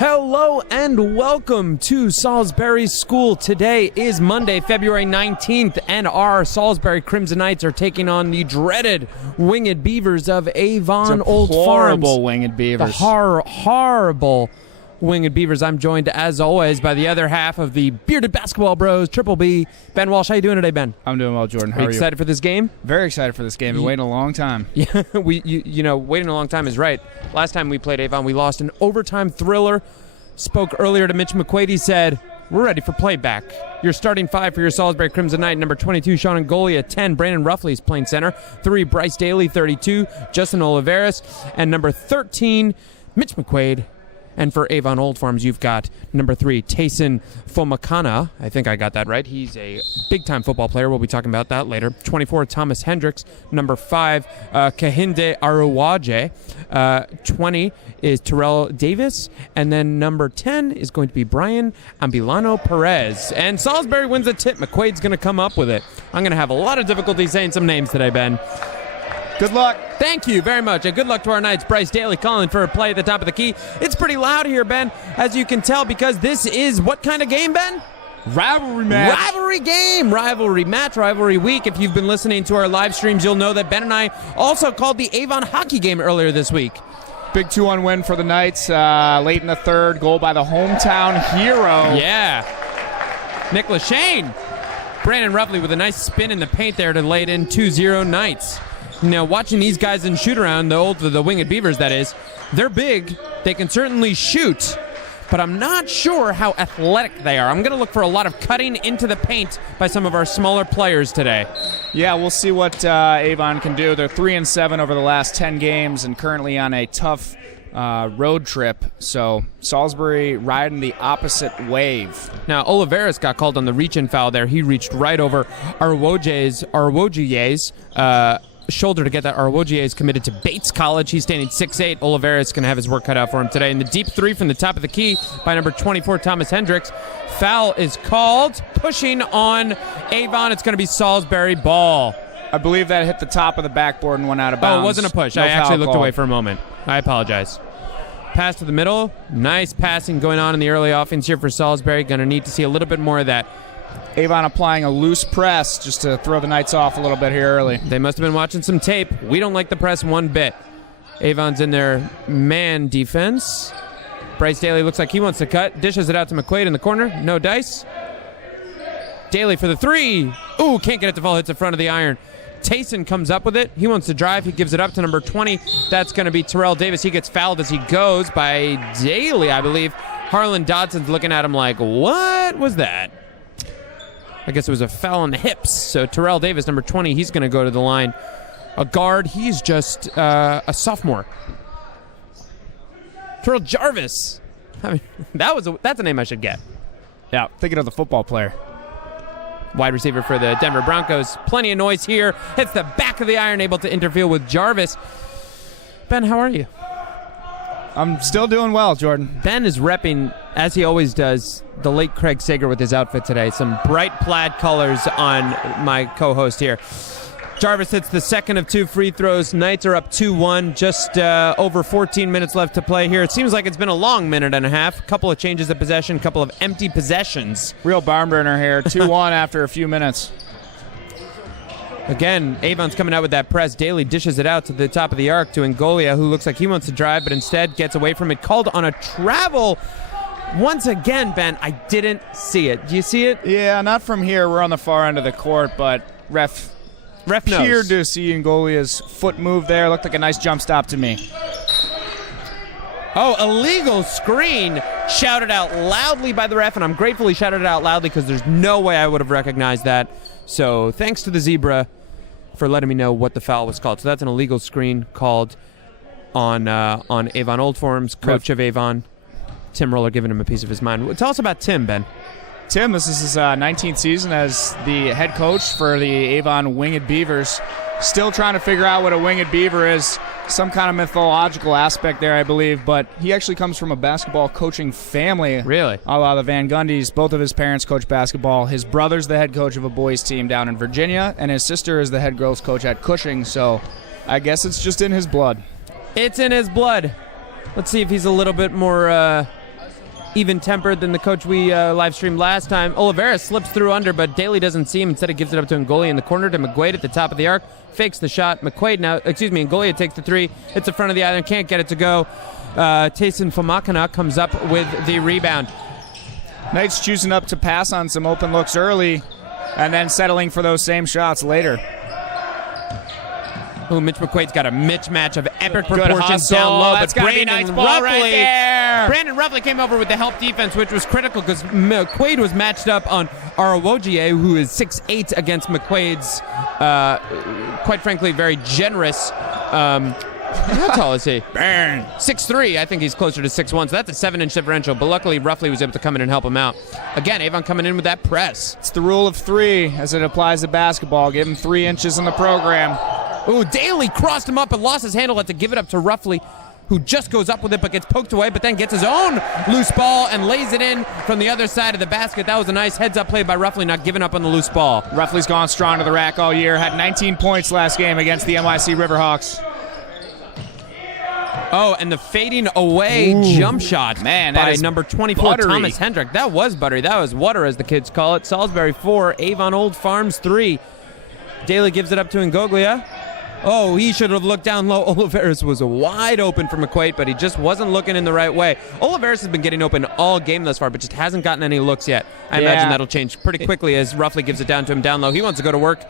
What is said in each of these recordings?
Hello and welcome to Salisbury School. Today is Monday, February 19th, and our Salisbury Crimson Knights are taking on the dreaded Winged Beavers of Avon Old Farms. Horrible Winged Beavers. The horrible Winged Beavers. I'm joined, as always, by the other half of the Bearded Basketball Bros, Triple B. Ben Walsh, how you doing today, Ben? I'm doing well, Jordan. How are you? Excited for this game? Very excited for this game. Been waiting a long time. Yeah, waiting a long time is right. Last time we played Avon, we lost an overtime thriller. Spoke earlier to Mitch McQuaid. He said, we're ready for playback. Your starting five for your Salisbury Crimson Knight: number 22, Sean Angolia; 10, Brandon Ruffley is playing center; 3, Bryce Daly; 32, Justin Oliveris; and number 13, Mitch McQuaid. And for Avon Old Farms, you've got number 3, Tayson Fomakana. I think I got that right. He's a big-time football player. We'll be talking about that later. 24, Thomas Hendricks. Number 5, Kahinde Aruwaje. 20 is Terrell Davis. And then number 10 is going to be Brian Ambilano Perez. And Salisbury wins the tip. McQuaid's going to come up with it. I'm going to have a lot of difficulty saying some names today, Ben. Good luck. Thank you very much, and good luck to our Knights. Bryce Daly calling for a play at the top of the key. It's pretty loud here, Ben, as you can tell, because this is what kind of game, Ben? Rivalry match. Rivalry game. Rivalry match. Rivalry week. If you've been listening to our live streams, you'll know that Ben and I also called the Avon hockey game earlier this week. Big 2-1 win for the Knights. Late in the third, goal by the hometown hero. Yeah. Nick Lachane. Brandon Ruffley with a nice spin in the paint there to lay it in 2-0 Knights. Now, watching these guys in shoot-around, the Winged Beavers, that is, they're big. They can certainly shoot, but I'm not sure how athletic they are. I'm going to look for a lot of cutting into the paint by some of our smaller players today. Yeah, we'll see what Avon can do. They're 3-7 over the last 10 games and currently on a tough road trip. So Salisbury riding the opposite wave. Now, Oliveris got called on the reach-in foul there. He reached right over Arwoje's shoulder to get that. Arwoje is committed to Bates College. He's standing 6'8". Oliveris going to have his work cut out for him today. And the deep three from the top of the key by number 24, Thomas Hendricks. Foul is called. Pushing on Avon. It's going to be Salisbury ball. I believe that hit the top of the backboard and went out of bounds. Oh, it wasn't a push. I actually looked away for a moment. I apologize. Pass to the middle. Nice passing going on in the early offense here for Salisbury. Going to need to see a little bit more of that. Avon applying a loose press just to throw the Knights off a little bit here early. They must have been watching some tape. We don't like the press one bit. Avon's in their man defense. Bryce Daly looks like he wants to cut. Dishes it out to McQuaid in the corner. No dice. Daly for the 3. Ooh, can't get it to fall. Hits the front of the iron. Tayson comes up with it. He wants to drive. He gives it up to number 20. That's going to be Terrell Davis. He gets fouled as he goes by Daly, I believe. Harlan Dodson's looking at him like, what was that? I guess it was a foul on the hips. So Terrell Davis, number 20, he's going to go to the line. A guard, he's just a sophomore. Terrell Jarvis. I mean, that's a name I should get. Yeah, thinking of the football player. Wide receiver for the Denver Broncos. Plenty of noise here. Hits the back of the iron, able to interfere with Jarvis. Ben, how are you? I'm still doing well, Jordan. Ben is repping, as he always does, the late Craig Sager with his outfit today. Some bright plaid colors on my co-host here. Jarvis hits the second of 2 free throws. Knights are up 2-1. Just over 14 minutes left to play here. It seems like it's been a long minute and a half. A couple of changes of possession, a couple of empty possessions. Real barn burner here. 2-1 after a few minutes. Again, Avon's coming out with that press. Daly dishes it out to the top of the arc to Angolia, who looks like he wants to drive, but instead gets away from it. Called on a travel. Once again, Ben, I didn't see it. Do you see it? Yeah, not from here. We're on the far end of the court, but ref knows. Appeared to see Angolia's foot move there. Looked like a nice jump stop to me. Oh, illegal screen shouted out loudly by the ref, and I'm grateful he shouted it out loudly because there's no way I would have recognized that. So thanks to the Zebra for letting me know what the foul was called. So that's an illegal screen called on Avon Old Farms, coach of Avon. Tim Roller giving him a piece of his mind. Tell us about Tim, Ben. Tim, this is his 19th season as the head coach for the Avon Winged Beavers. Still trying to figure out what a winged beaver is. Some kind of mythological aspect there, I believe. But he actually comes from a basketball coaching family. Really? A la the Van Gundys. Both of his parents coach basketball. His brother's the head coach of a boys team down in Virginia, and his sister is the head girls coach at Cushing. So I guess it's just in his blood. It's in his blood. Let's see if he's a little bit more even-tempered than the coach we live streamed last time. Oliveira slips through under, but Daly doesn't see him. Instead, it gives it up to Ngoli in the corner to McQuaid at the top of the arc. Fakes the shot. Ngoli takes the three. Hits the front of the island. Can't get it to go. Tayson Famakana comes up with the rebound. Knights choosing up to pass on some open looks early and then settling for those same shots later. Ooh, Mitch McQuaid's got a mismatch of epic Good proportions hustle. down low, That's but gotta be a nice ball right there. Brandon Ruffley came over with the help defense, which was critical because McQuaid was matched up on Arawogie, who is 6'8", against McQuaid's, quite frankly, very generous. How tall is he? 6'3". I think he's closer to 6'1", so that's a 7-inch differential. But luckily, Ruffley was able to come in and help him out. Again, Avon coming in with that press. It's the rule of 3 as it applies to basketball. Give him 3 inches in the program. Ooh, Daly crossed him up but lost his handle. Had to give it up to Ruffley, who just goes up with it but gets poked away, but then gets his own loose ball and lays it in from the other side of the basket. That was a nice heads-up play by Ruffley, not giving up on the loose ball. Ruffley's gone strong to the rack all year. Had 19 points last game against the NYC Riverhawks. Oh, and the fading away jump shot by number 24, buttery. Thomas Hendrick. That was buttery. That was water, as the kids call it. Salisbury 4, Avon Old Farms 3. Daly gives it up to Ngoglia. Oh, he should have looked down low. Oliveris was wide open for McQuaid, but he just wasn't looking in the right way. Oliveris has been getting open all game thus far, but just hasn't gotten any looks yet. I imagine that'll change pretty quickly as Ruffley gives it down to him down low. He wants to go to work.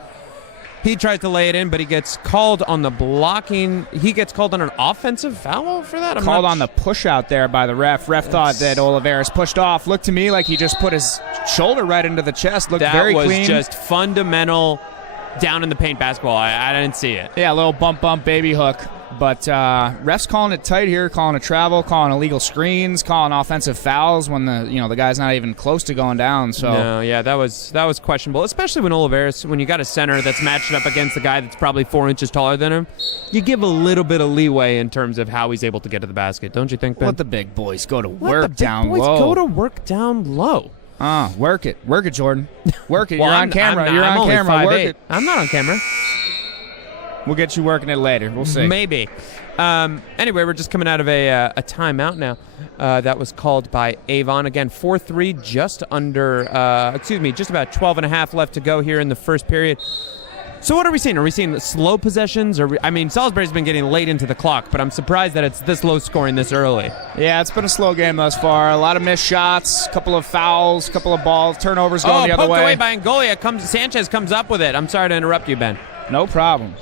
He tries to lay it in, but he gets called on the blocking. He gets called on an offensive foul for that? Called on the push out there by the ref. Ref thought that Oliveris pushed off. Looked to me like he just put his shoulder right into the chest. Looked very clean. That was just fundamental down in the paint basketball. I didn't see it. Yeah, a little bump baby hook. But refs calling it tight here, calling a travel, calling illegal screens, calling offensive fouls when the guy's not even close to going down. So no, yeah, that was questionable, especially when Oliveris, when you got a center that's matched up against a guy that's probably 4 inches taller than him, you give a little bit of leeway in terms of how he's able to get to the basket, don't you think, Ben? Let the big boys go to work down low. Let the big boys go to work down low. Work it, Jordan. Work it. Well, You're on camera. You're on camera. Work it. I'm not on camera. We'll get you working it later. We'll see. Maybe. Anyway, we're just coming out of a timeout now. That was called by Avon. Again, 4-3, just about 12 and a half left to go here in the first period. So what are we seeing? Are we seeing slow possessions? Salisbury's been getting late into the clock, but I'm surprised that it's this low scoring this early. Yeah, it's been a slow game thus far. A lot of missed shots, a couple of fouls, a couple of balls, turnovers going the other way. Poked away by Ngoglia. Sanchez comes up with it. I'm sorry to interrupt you, Ben. No problem.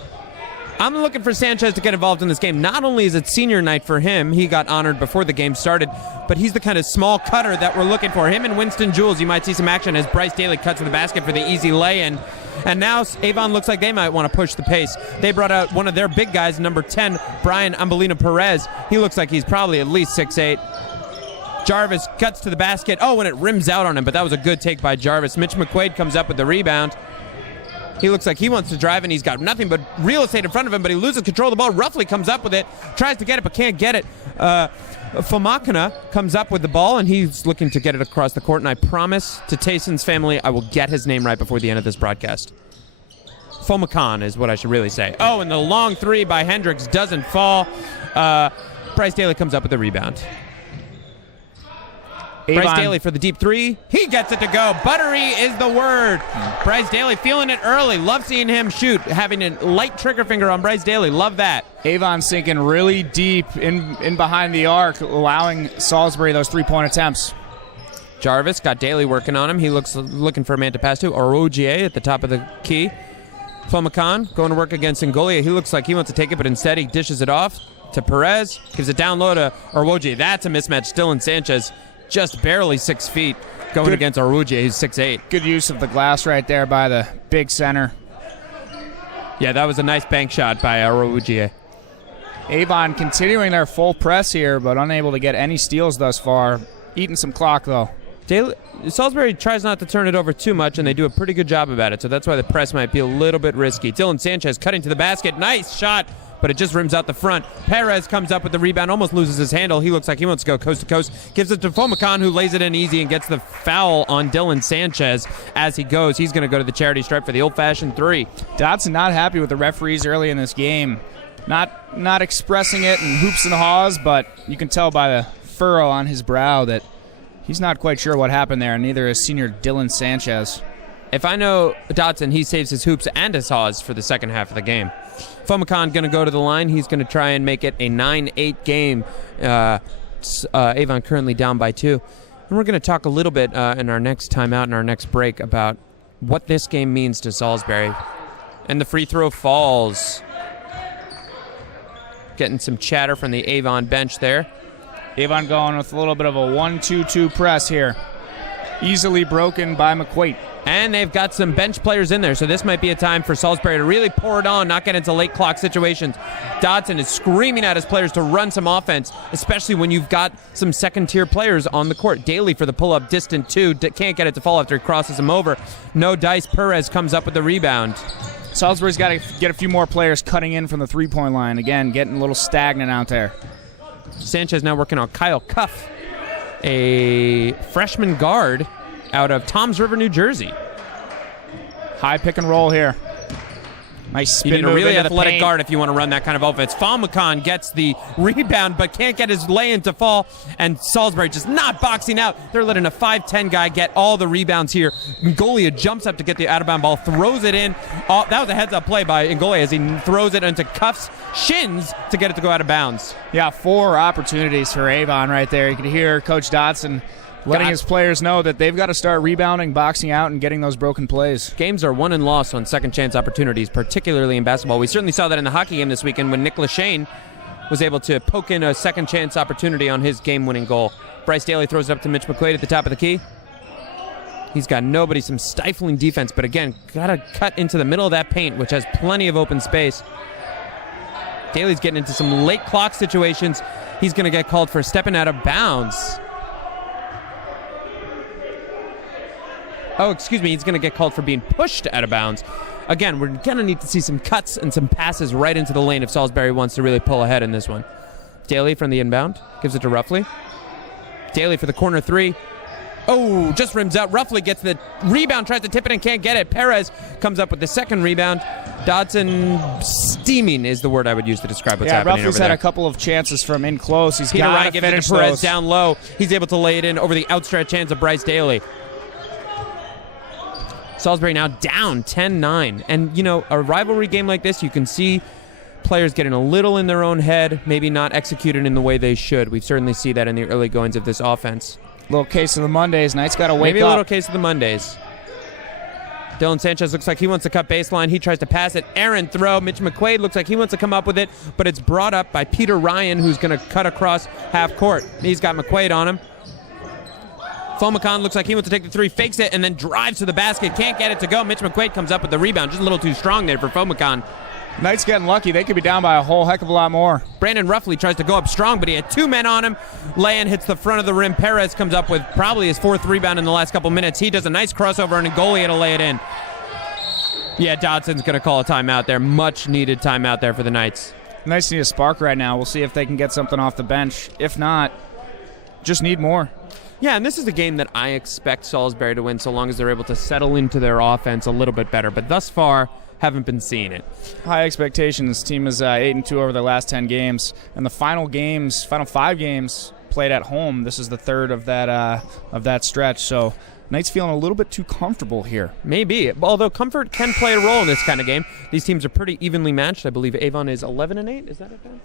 I'm looking for Sanchez to get involved in this game. Not only is it senior night for him, he got honored before the game started, but he's the kind of small cutter that we're looking for. Him and Winston Jules, you might see some action as Bryce Daly cuts to the basket for the easy lay-in. And now Avon looks like they might want to push the pace. They brought out one of their big guys, number 10, Brian Ambolina Perez. He looks like he's probably at least 6'8". Jarvis cuts to the basket. Oh, and it rims out on him, but that was a good take by Jarvis. Mitch McQuaid comes up with the rebound. He looks like he wants to drive, and he's got nothing but real estate in front of him, but he loses control of the ball. Roughly comes up with it, tries to get it, but can't get it. Famakana comes up with the ball, and he's looking to get it across the court, and I promise to Tayson's family I will get his name right before the end of this broadcast. Fomakan is what I should really say. Oh, and the long three by Hendricks doesn't fall. Bryce Daly comes up with the rebound. Avon. Bryce Daly for the deep three. He gets it to go. Buttery is the word. Bryce Daly feeling it early. Love seeing him shoot. Having a light trigger finger on Bryce Daly. Love that. Avon sinking really deep in behind the arc, allowing Salisbury those three-point attempts. Jarvis got Daly working on him. He looking for a man to pass to. Orogie at the top of the key. Fomakan going to work against Ngoglia. He looks like he wants to take it, but instead he dishes it off to Perez. Gives it down low to Orogie. That's a mismatch. Dylan Sanchez just barely 6 feet going against Orogie. He's 6'8". Good use of the glass right there by the big center. Yeah, that was a nice bank shot by Orogie. Avon continuing their full press here, but unable to get any steals thus far. Eating some clock, though. Salisbury tries not to turn it over too much, and they do a pretty good job about it, so that's why the press might be a little bit risky. Dylan Sanchez cutting to the basket. Nice shot, but it just rims out the front. Perez comes up with the rebound, almost loses his handle. He looks like he wants to go coast to coast. Gives it to Fomakan, who lays it in easy and gets the foul on Dylan Sanchez as he goes. He's going to go to the charity stripe for the old-fashioned three. Dotson not happy with the referees early in this game. Not expressing it in hoops and haws, but you can tell by the furrow on his brow that He's not quite sure what happened there, and neither is senior Dylan Sanchez. If I know Dotson, he saves his hoops and his haws for the second half of the game. Fomicon going to go to the line. He's going to try and make it a 9-8 game. Avon currently down by 2. And we're going to talk a little bit in our next timeout, in our next break, about what this game means to Salisbury. And the free throw falls. Getting some chatter from the Avon bench there. Avon going with a little bit of a 1-2-2 press here. Easily broken by McQuaid. And they've got some bench players in there, so this might be a time for Salisbury to really pour it on, not get into late clock situations. Dodson is screaming at his players to run some offense, especially when you've got some second-tier players on the court. Daly for the pull-up, distant 2, can't get it to fall after he crosses him over. No dice, Perez comes up with the rebound. Salisbury's got to get a few more players cutting in from the three-point line. Again, getting a little stagnant out there. Sanchez now working on Kyle Cuff, a freshman guard out of Toms River, New Jersey. High pick and roll here. Nice spin move. You need a really into athletic the paint. guard if you want to run that kind of offense. Famicon gets the rebound but can't get his lay-in to fall, and Salisbury just not boxing out. They're letting a 5'10 guy get all the rebounds here. Ngolia jumps up to get the out-of-bound ball, throws it in. That was a heads-up play by Ngolia as he throws it into Cuff's shins to get it to go out of bounds. Yeah, 4 opportunities for Avon right there. You can hear Coach Dotson letting his players know that they've got to start rebounding, boxing out, and getting those broken plays. Games are won and lost on second chance opportunities, particularly in basketball. We certainly saw that in the hockey game this weekend when Nick Lachane was able to poke in a second chance opportunity on his game-winning goal. Bryce Daly throws it up to Mitch McQuaid at the top of the key. He's got nobody, some stifling defense, but again, got to cut into the middle of that paint, which has plenty of open space. Daly's getting into some late clock situations. He's going to get called for stepping out of bounds. Oh, excuse me, he's going to get called for being pushed out of bounds. Again, we're going to need to see some cuts and some passes right into the lane if Salisbury wants to really pull ahead in this one. Daly from the inbound, gives it to Ruffley. Daly for the corner 3. Oh, just rims out. Ruffley gets the rebound, tries to tip it and can't get it. Perez comes up with the second rebound. Dodson steaming is the word I would use to describe what's happening Ruffley's over there. had a couple of chances from in close. He's Peter got Ryan to gives it finish to Perez those. down low. He's able to lay it in over the outstretched hands of Bryce Daly. Salisbury now down 10-9. And, you know, a rivalry game like this, you can see players getting a little in their own head, maybe not executing in the way they should. We certainly see that in the early goings of this offense. Little case of the Mondays. Knight's got to wake up. Maybe a little case of the Mondays. Dylan Sanchez looks like he wants to cut baseline. He tries to pass it. Aaron throw. Mitch McQuaid looks like he wants to come up with it, but it's brought up by Peter Ryan, who's going to cut across half court. He's got McQuaid on him. Fomicon looks like he wants to take the 3, fakes it, and then drives to the basket. Can't get it to go. Mitch McQuaid comes up with the rebound. Just a little too strong there for Fomicon. Knight's getting lucky. They could be down by a whole heck of a lot more. Brandon Ruffley tries to go up strong, but he had 2 men on him. Lay-in hits the front of the rim. Perez comes up with probably his 4th rebound in the last couple minutes. He does a nice crossover, and Ngolia to lay it in. Yeah, Dodson's going to call a timeout there. Much needed timeout there for the Knights. Knights need a spark right now. We'll see if they can get something off the bench. If not, just need more. Yeah, and this is a game that I expect Salisbury to win so long as they're able to settle into their offense a little bit better. But thus far, haven't been seeing it. High expectations. Team is 8-2 over their last 10 games. And the final 5 games played at home. This is the third of that stretch. So Knights feeling a little bit too comfortable here. Maybe. Although comfort can play a role in this kind of game. These teams are pretty evenly matched. I believe Avon is 11-8. Is that it, Ben?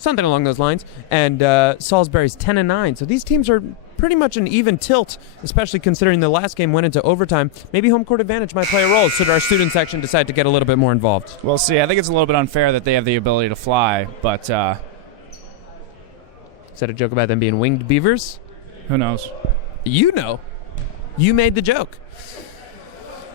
Something along those lines. And Salisbury's 10-9. So these teams are pretty much an even tilt, especially considering the last game went into overtime. Maybe home court advantage might play a role, should our student section decide to get a little bit more involved. We'll see. I think it's a little bit unfair that they have the ability to fly, but is that a joke about them being winged beavers? Who knows? You know. You made the joke.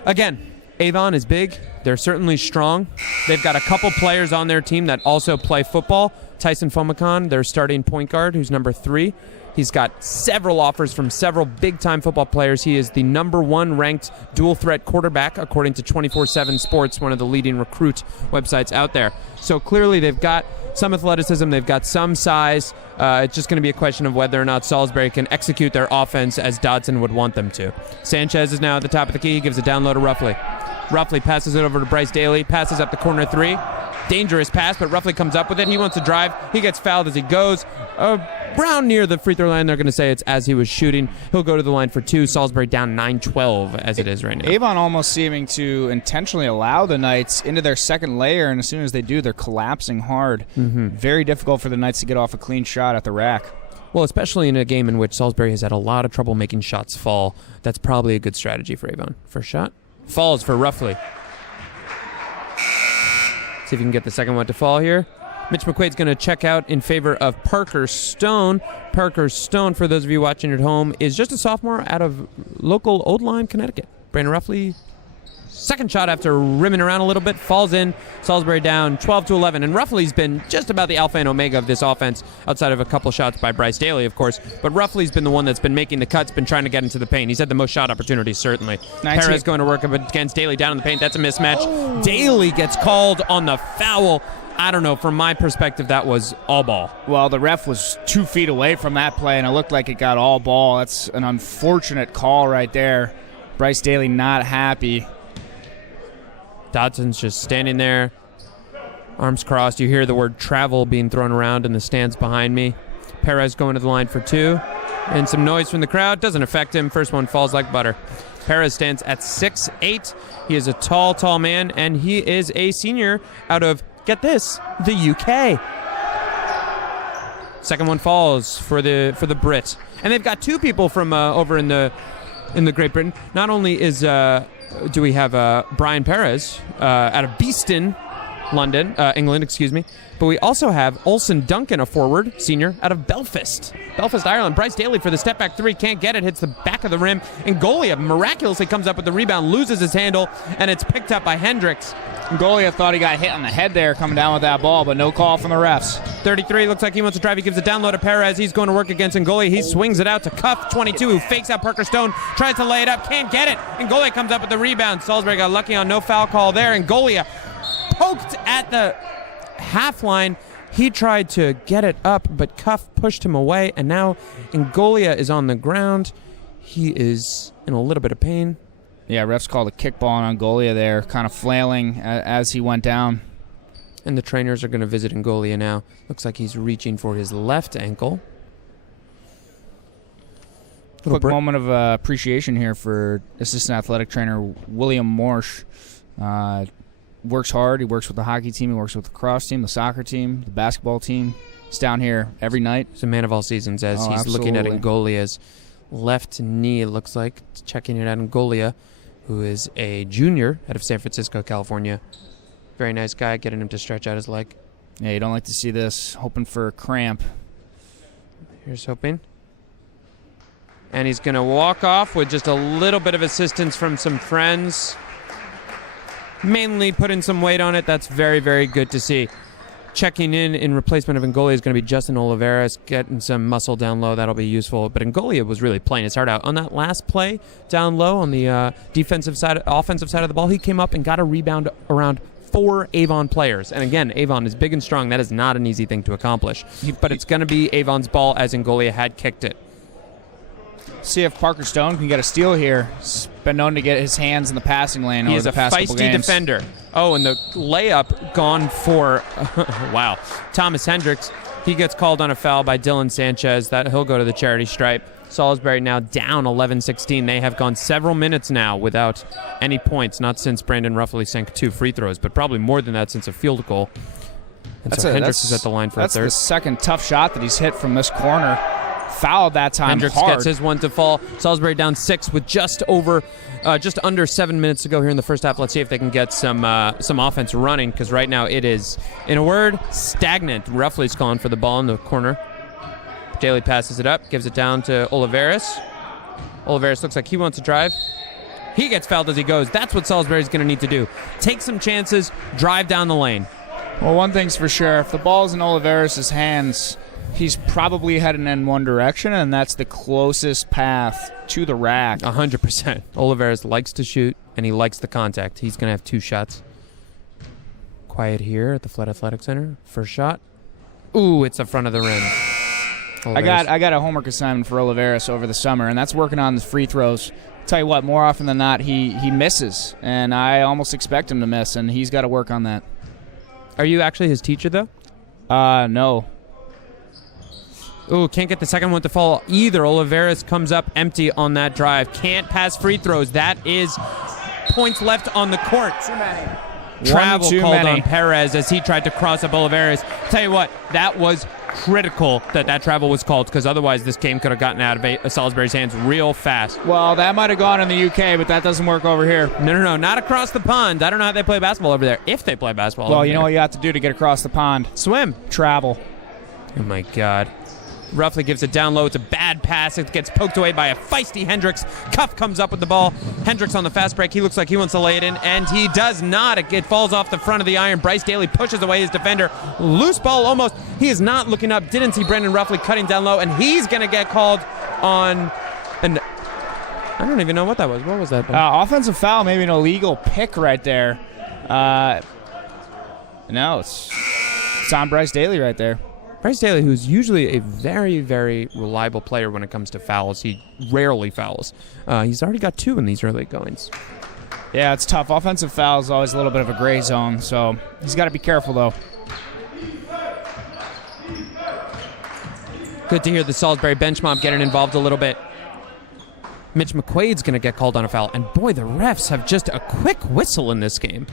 Again, Avon is big. They're certainly strong. They've got a couple players on their team that also play football. Tyson Fomicon, their starting point guard, who's number 3. He's got several offers from several big-time football players. He is the number 1 ranked dual-threat quarterback, according to 24/7 Sports, one of the leading recruit websites out there. So clearly they've got some athleticism. They've got some size. It's just going to be a question of whether or not Salisbury can execute their offense as Dodson would want them to. Sanchez is now at the top of the key. He gives it down low to Ruffley. Ruffley passes it over to Bryce Daly. Passes up the corner 3. Dangerous pass, but Ruffley comes up with it. He wants to drive. He gets fouled as he goes. Brown near the free throw line. They're going to say it's as he was shooting. He'll go to the line for 2. Salisbury down 9-12 as it is right now. Avon almost seeming to intentionally allow the Knights into their second layer, and as soon as they do, they're collapsing hard. Very difficult for the Knights to get off a clean shot at the rack. Well, especially in a game in which Salisbury has had a lot of trouble making shots fall. That's probably a good strategy for Avon. First shot. Falls for Roughly. See if you can get the second one to fall here. Mitch McQuaid's going to check out in favor of Parker Stone. Parker Stone, for those of you watching at home, is just a sophomore out of local Old Lyme, Connecticut. Brandon Roughly, second shot after rimming around a little bit, falls in. Salisbury down 12-11. And Roughly's been just about the alpha and omega of this offense, outside of a couple shots by Bryce Daly, of course. But Roughly's been the one that's been making the cuts, been trying to get into the paint. He's had the most shot opportunities, certainly. Perez going to work up against Daly down in the paint. That's a mismatch. Daly gets called on the foul. I don't know. From my perspective, that was all ball. Well, the ref was 2 feet away from that play, and it looked like it got all ball. That's an unfortunate call right there. Bryce Daly not happy. Dodson's just standing there, arms crossed. You hear the word travel being thrown around in the stands behind me. Perez going to the line for 2. And some noise from the crowd. Doesn't affect him. First one falls like butter. Perez stands at 6'8". He is a tall, tall man, and he is a senior out of, get this, the UK. Second one falls for the Brit. And they've got 2 people from over in the Great Britain. Not only is do we have Brian Perez out of Beeston, England, but we also have Olsen Duncan, a forward, senior, out of Belfast, Ireland. Bryce Daly for the step-back 3, can't get it, hits the back of the rim. Ngolia miraculously comes up with the rebound, loses his handle, and it's picked up by Hendricks. Ngolia thought he got hit on the head there coming down with that ball, but no call from the refs. 33, looks like he wants to drive. He gives a down low to Perez. He's going to work against Ngolia. He swings it out to Cuff, 22, who fakes out Parker Stone, tries to lay it up, can't get it. Ngolia comes up with the rebound. Salisbury got lucky on no foul call there. Ngolia poked at the half line. He tried to get it up, but Cuff pushed him away, and now Ngolia is on the ground. He is in a little bit of pain. Yeah, refs called a kickball on Ngolia there, kind of flailing as he went down. And the trainers are going to visit Ngolia now. Looks like he's reaching for his left ankle. Quick moment of appreciation here for assistant athletic trainer William Morsch. Works hard. He works with the hockey team. He works with the cross team, the soccer team, the basketball team. He's down here every night. He's a man of all seasons as he's looking at Ngolia's left knee, it looks like. Checking it out. Ngolia, who is a junior out of San Francisco, California. Very nice guy, getting him to stretch out his leg. Yeah, you don't like to see this. Hoping for a cramp. Here's hoping. And he's going to walk off with just a little bit of assistance from some friends. Mainly putting some weight on it. That's very, very good to see. Checking in replacement of Ngolia is going to be Justin Oliveras, getting some muscle down low. That'll be useful. But Ngolia was really playing his heart out. On that last play down low on the offensive side of the ball, he came up and got a rebound around 4 Avon players. And again, Avon is big and strong. That is not an easy thing to accomplish. But it's going to be Avon's ball as Ngolia had kicked it. See if Parker Stone can get a steal here. He's been known to get his hands in the passing lane over the past couple games. He is a feisty defender. Oh, and the layup gone for, wow, Thomas Hendricks. He gets called on a foul by Dylan Sanchez. He'll go to the charity stripe. Salisbury now down 11-16. They have gone several minutes now without any points, not since Brandon Roughly sank 2 free throws, but probably more than that since a field goal. And so Hendricks is at the line for a third. That's the second tough shot that he's hit from this corner. Fouled that time Hendricks hard. Gets his one to fall. Salisbury down 6 with just under 7 minutes to go here in the first half. Let's see if they can get some offense running, because right now it is, in a word, stagnant. Roughly's calling for the ball in the corner. Daly passes it up, gives it down to Oliveras. Oliveras looks like he wants to drive. He gets fouled as he goes. That's what Salisbury's going to need to do. Take some chances, drive down the lane. Well, one thing's for sure. If the ball's in Oliveras' hands, he's probably heading in one direction, and that's the closest path to the rack. 100%. Oliveras likes to shoot, and he likes the contact. He's going to have 2 shots. Quiet here at the Flood Athletic Center. First shot. Ooh, it's the front of the rim. Oliveras. I got a homework assignment for Oliveras over the summer, and that's working on the free throws. Tell you what, more often than not, he misses, and I almost expect him to miss, and he's got to work on that. Are you actually his teacher, though? No. Ooh, can't get the second one to fall either. Oliveras comes up empty on that drive. Can't pass free throws. That is points left on the court. Too many. Travel One too called many. on Perez as he tried to cross up Oliveras. Tell you what, that was critical that travel was called, because otherwise this game could have gotten out of Salisbury's hands real fast. Well, that might have gone in the UK, but that doesn't work over here. No, not across the pond. I don't know how they play basketball over there, if they play basketball Well, over you know there. what you have to do to get across the pond? Swim. Travel. Oh, my God. Roughly gives it down low. It's a bad pass. It gets poked away by a feisty Hendricks. Cuff comes up with the ball. Hendricks on the fast break. He looks like he wants to lay it in, and he does not. It falls off the front of the iron. Bryce Daly pushes away his defender. Loose ball almost. He is not looking up. Didn't see Brendan Roughly cutting down low, and he's going to get called on an... I don't even know what that was. What was that? Offensive foul, maybe an illegal pick right there. No, it's on Bryce Daly right there. Bryce Daly, who's usually a very, very reliable player when it comes to fouls. He rarely fouls. He's already got 2 in these early goings. Yeah, it's tough. Offensive foul is always a little bit of a gray zone, so he's got to be careful, though. Good to hear the Salisbury bench mob getting involved a little bit. Mitch McQuaid's going to get called on a foul. And boy, the refs have just a quick whistle in this game.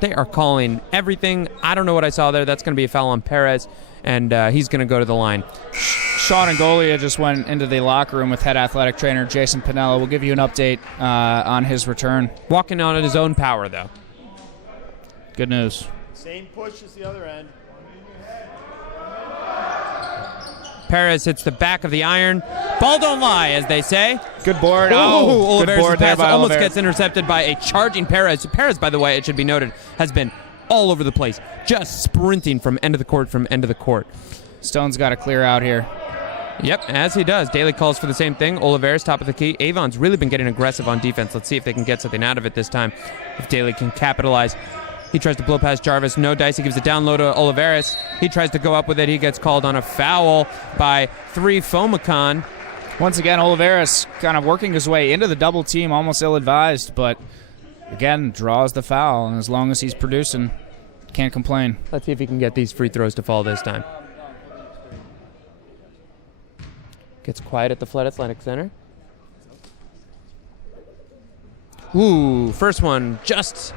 They are calling everything. I don't know what I saw there. That's going to be a foul on Perez, and he's going to go to the line. Sean Angolia just went into the locker room with head athletic trainer Jason Pinella. We'll give you an update on his return. Walking on his own power, though. Good news. Same push as the other end. Perez hits the back of the iron. Ball don't lie, as they say. Good board. Good Oliveras' board there pass by almost Oliveras. gets intercepted by a charging Perez. Perez, by the way, it should be noted, has been all over the place, just sprinting from end of the court. Stone's got to clear out here. Yep, as he does. Daly calls for the same thing. Oliveras, top of the key. Avon's really been getting aggressive on defense. Let's see if they can get something out of it this time. If Daly can capitalize. He tries to blow past Jarvis. No dice. He gives it down low to Oliveras. He tries to go up with it. He gets called on a foul by 3 Fomacon. Once again, Oliveras kind of working his way into the double team, almost ill-advised, but again, draws the foul, and as long as he's producing, can't complain. Let's see if he can get these free throws to fall this time. Gets quiet at the Flood Athletic Center. Ooh, first one just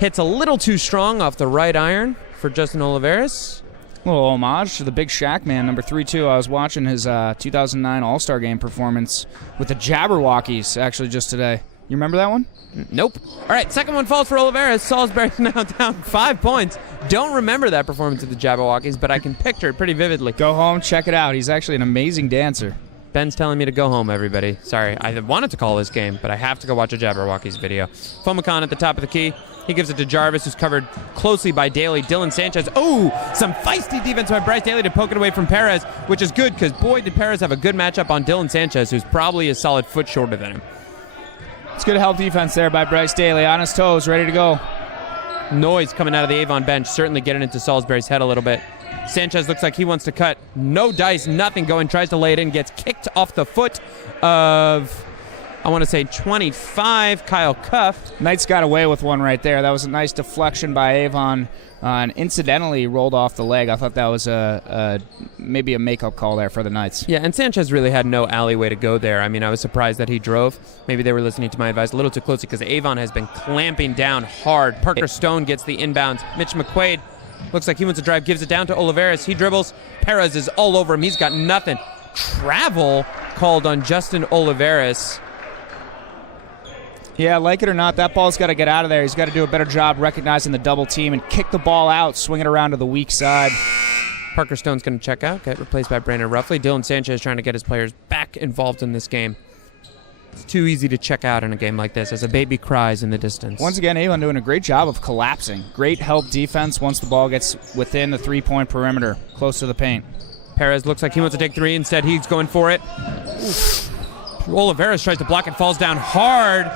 hits a little too strong off the right iron for Justin Oliveras. A little homage to the big Shaq man, number 3-2. I was watching his 2009 All-Star Game performance with the Jabberwockies, actually, just today. You remember that one? Nope. All right, second one falls for Oliveras. Salisbury's now down 5 points. Don't remember that performance of the Jabberwockies, but I can picture it pretty vividly. Go home, check it out. He's actually an amazing dancer. Ben's telling me to go home, everybody. Sorry, I wanted to call this game, but I have to go watch a Jabberwockies video. Fomacon at the top of the key. He gives it to Jarvis, who's covered closely by Daly. Dylan Sanchez. Oh, some feisty defense by Bryce Daly to poke it away from Perez, which is good because, boy, did Perez have a good matchup on Dylan Sanchez, who's probably a solid foot shorter than him. It's good help defense there by Bryce Daly. On his toes, ready to go. Noise coming out of the Avon bench, certainly getting into Salisbury's head a little bit. Sanchez looks like he wants to cut. No dice, nothing going. Tries to lay it in, gets kicked off the foot of, I want to say, 25, Kyle Cuff. Knights got away with one right there. That was a nice deflection by Avon and incidentally rolled off the leg. I thought that was maybe a makeup call there for the Knights. Yeah, and Sanchez really had no alleyway to go there. I mean, I was surprised that he drove. Maybe they were listening to my advice a little too closely because Avon has been clamping down hard. Parker Stone gets the inbounds. Mitch McQuaid looks like he wants to drive, gives it down to Oliveras. He dribbles. Perez is all over him. He's got nothing. Travel called on Justin Oliveras. Yeah, like it or not, that ball's got to get out of there. He's got to do a better job recognizing the double team and kick the ball out, swing it around to the weak side. Parker Stone's going to check out, get replaced by Brandon Roughly. Dylan Sanchez trying to get his players back involved in this game. It's too easy to check out in a game like this as a baby cries in the distance. Once again, Avon doing a great job of collapsing. Great help defense once the ball gets within the three-point perimeter, close to the paint. Perez looks like he wants to take 3. Instead, he's going for it. Oliveras tries to block it, falls down hard.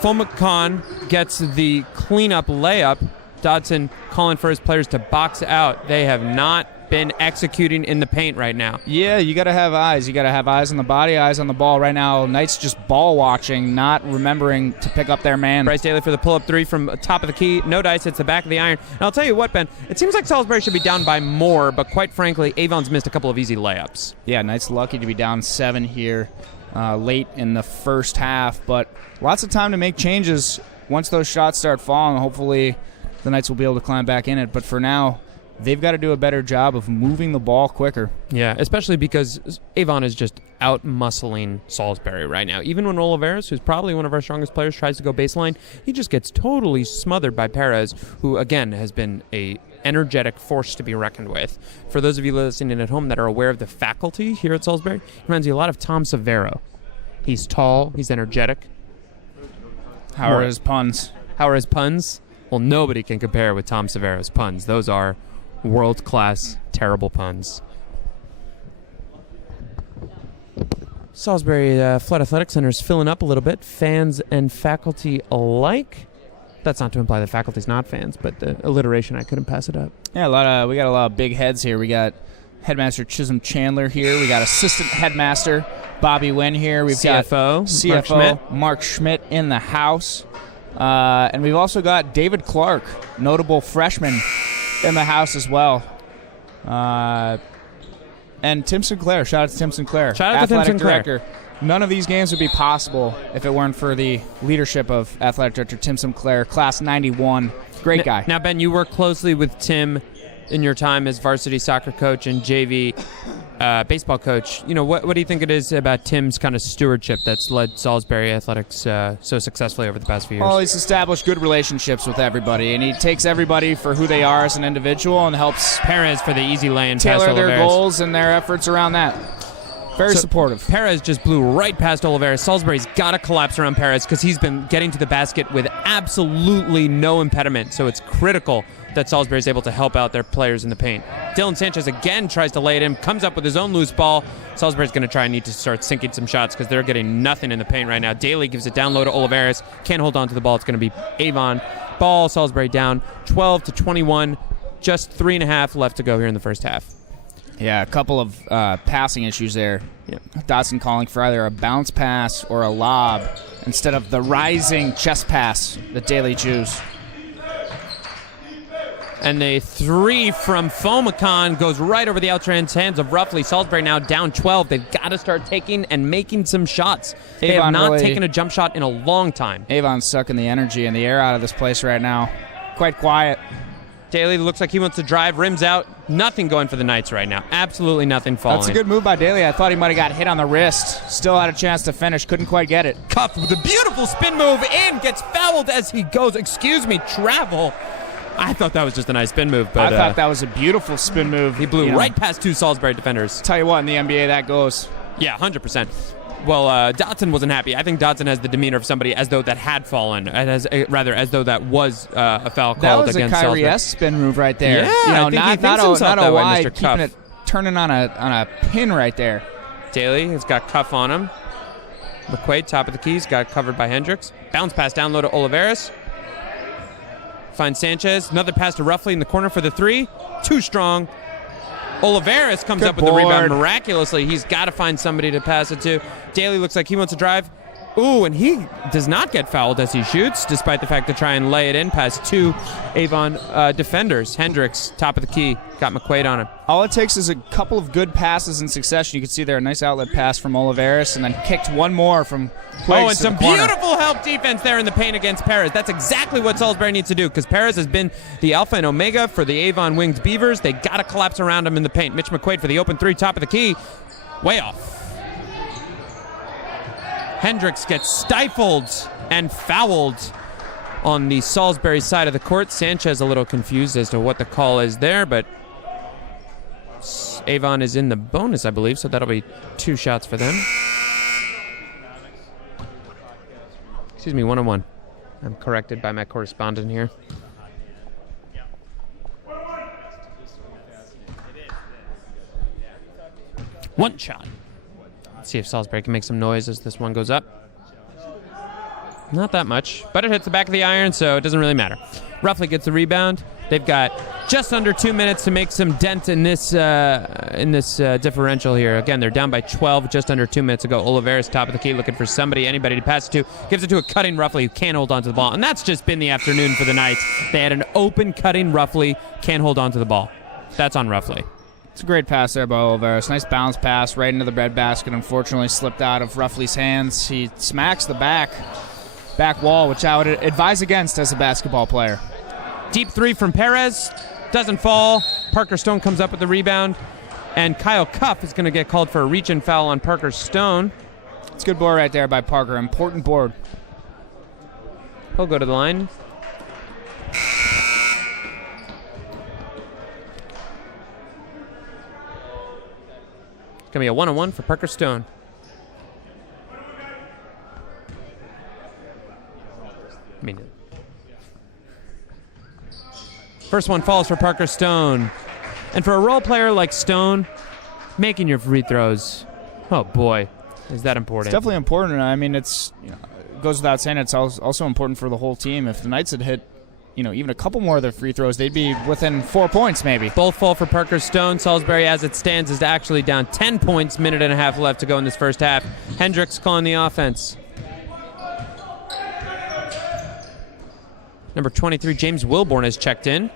Fomacon gets the cleanup layup. Dodson calling for his players to box out. They have not been executing in the paint right now. Yeah, you got to have eyes. You got to have eyes on the body, eyes on the ball. Right now, Knights just ball watching, not remembering to pick up their man. Bryce Daly for the pull-up three from top of the key. No dice. Hits the back of the iron. And I'll tell you what, Ben, it seems like Salisbury should be down by more, but quite frankly, Avon's missed a couple of easy layups. Yeah, Knights lucky to be down 7 here late in the first half, but lots of time to make changes once those shots start falling. Hopefully the Knights will be able to climb back in it, but for now, they've got to do a better job of moving the ball quicker. Yeah, especially because Avon is just out-muscling Salisbury right now. Even when Oliveras, who's probably one of our strongest players, tries to go baseline, he just gets totally smothered by Perez, who, again, has been a energetic force to be reckoned with. For those of you listening at home that are aware of the faculty here at Salisbury, he reminds you a lot of Tom Severo. He's tall, he's energetic. How are his puns? How are his puns? Well, nobody can compare with Tom Severo's puns. Those are world-class, terrible puns. Salisbury Flood Athletic Center is filling up a little bit, fans and faculty alike. That's not to imply that faculty's not fans, but the alliteration, I couldn't pass it up. Yeah, we got a lot of big heads here. We got Headmaster Chisholm Chandler here. We got Assistant Headmaster Bobby Wynn here. We've got CFO Mark Schmidt in the house. And we've also got David Clark, notable freshman, in the house as well. And Tim Sinclair. Shout out to Tim Sinclair. Shout out to Tim Sinclair. Director. None of these games would be possible if it weren't for the leadership of Athletic Director Tim Sinclair, Class 91. Great guy. Now, Ben, you work closely with Tim in your time as varsity soccer coach and JV baseball coach. You know, what do you think it is about Tim's kind of stewardship that's led Salisbury Athletics so successfully over the past few years? Well, he's established good relationships with everybody, and he takes everybody for who they are as an individual and helps Perez for the easy lay-in tailor past their Oliveras. goals and their efforts around that. Very supportive. Perez just blew right past Oliveras. Salisbury's got to collapse around Perez because he's been getting to the basket with absolutely no impediment, so it's critical that Salisbury is able to help out their players in the paint. Dylan Sanchez again tries to lay it in, comes up with his own loose ball. Salisbury's going to try and need to start sinking some shots because they're getting nothing in the paint right now. Daly gives it down low to Oliveras. Can't hold on to the ball. It's going to be Avon. Ball, Salisbury down 12-21. Just 3.5 left to go here in the first half. Yeah, a couple of passing issues there. Yeah. Dotson calling for either a bounce pass or a lob instead of the rising chest pass that Daly choose. And a three from Fomacon goes right over the outrageous hands of Roughly. Salisbury now down 12. They've got to start taking and making some shots. They have not taken a jump shot in a long time. Avon's sucking the energy and the air out of this place right now. Quite quiet. Daly looks like he wants to drive, rims out. Nothing going for the Knights right now. Absolutely nothing falling. That's a good move by Daly. I thought he might have got hit on the wrist. Still had a chance to finish. Couldn't quite get it. Cuff with a beautiful spin move in. Gets fouled as he goes. Travel. I thought that was just a nice spin move. But I thought that was a beautiful spin move. He blew right past two Salisbury defenders. Tell you what, in the NBA, that goes. Yeah, 100%. Well, Dotson wasn't happy. I think Dotson has the demeanor of somebody as though that had fallen, as though that was a foul called against Salisbury. That was a Kyrie-esque spin move right there. Yeah, I think he thinks himself that way, Mr. keeping Cuff. it turning on a pin right there. Daly has got Cuff on him. McQuaid, top of the keys, got covered by Hendricks. Bounce pass down low to Oliveras. Finds Sanchez. Another pass to Roughly in the corner for the three. Too strong. Oliveras comes up with the rebound miraculously. He's got to find somebody to pass it to. Daly looks like he wants to drive. Ooh, and he does not get fouled as he shoots, despite the fact to try and lay it in past two Avon defenders. Hendricks, top of the key, got McQuaid on him. All it takes is a couple of good passes in succession. You can see there a nice outlet pass from Oliveras, and then kicked one more from Quiggs. Oh, and some beautiful help defense there in the paint against Perez. That's exactly what Salisbury needs to do, because Perez has been the alpha and omega for the Avon Winged Beavers. They got to collapse around him in the paint. Mitch McQuaid for the open three, top of the key, way off. Hendricks gets stifled and fouled on the Salisbury side of the court. Sanchez a little confused as to what the call is there, but Avon is in the bonus, I believe, so that'll be 2 shots for them. Excuse me, 1-on-1. I'm corrected by my correspondent here. One shot. Let's see if Salisbury can make some noise as this one goes up. Not that much, but it hits the back of the iron, so it doesn't really matter. Roughly gets the rebound. They've got just under 2 minutes to make some dent in this differential here. Again, they're down by 12, just under 2 minutes ago. Oliveras, top of the key, looking for anybody to pass it to. Gives it to a cutting Roughly, who can't hold onto the ball. And that's just been the afternoon for the Knights. They had an open cutting Roughly, can't hold onto the ball. That's on Roughly. It's a great pass there by Oliveras. Nice bounce pass right into the breadbasket. Unfortunately, slipped out of Roughly's hands. He smacks the back wall, which I would advise against as a basketball player. Deep three from Perez. Doesn't fall. Parker Stone comes up with the rebound. And Kyle Cuff is going to get called for a reach-in foul on Parker Stone. It's a good board right there by Parker. Important board. He'll go to the line. It's going to be a 1-on-1 for Parker Stone. First one falls for Parker Stone. And for a role player like Stone, making your free throws, oh boy, is that important. It's definitely important. I mean, it goes without saying it's also important for the whole team. If the Knights had hit, even a couple more of their free throws, they'd be within 4 points maybe. Both fall for Parker Stone. Salisbury, as it stands, is actually down 10 points, minute and a half left to go in this first half. Hendricks calling the offense. Number 23, James Wilborn, has checked in.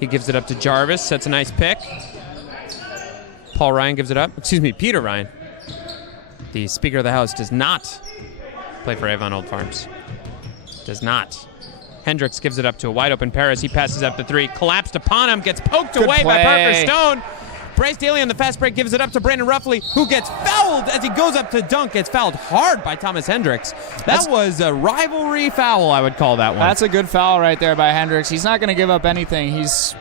He gives it up to Jarvis, sets a nice pick. Paul Ryan gives it up. Peter Ryan. The Speaker of the House does not play for Avon Old Farms. Does not. Hendricks gives it up to a wide-open Perez. He passes up the three. Collapsed upon him. Gets poked away by Parker Stone. Bryce Daly on the fast break gives it up to Brandon Roughly, who gets fouled as he goes up to dunk. Gets fouled hard by Thomas Hendricks. That was a rivalry foul, I would call that one. That's a good foul right there by Hendricks. He's not going to give up anything. He's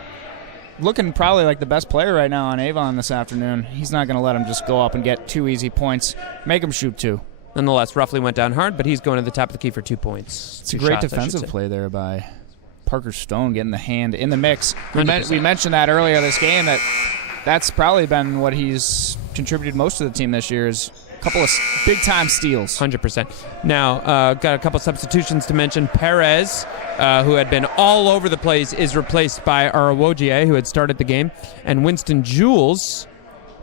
looking probably like the best player right now on Avon this afternoon. He's not going to let him just go up and get 2 easy points. Make him shoot 2. Nonetheless, Roughly went down hard, but he's going to the top of the key for 2 points. It's a great defensive play there by Parker Stone, getting the hand in the mix. We mentioned that earlier this game, that's probably been what he's contributed most to the team this year, is a couple of big-time steals. 100%. Now, got a couple substitutions to mention. Perez, who had been all over the place, is replaced by Arawogie, who had started the game. And Winston Jules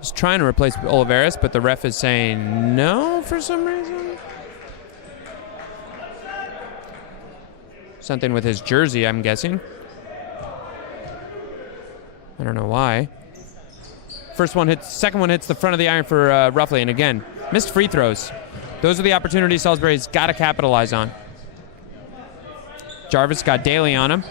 is trying to replace Oliveras, but the ref is saying no for some reason. Something with his jersey, I'm guessing. I don't know why. Second one hits the front of the iron for Roughly, and again, missed free throws. Those are the opportunities Salisbury's got to capitalize on. Jarvis got Daly on him.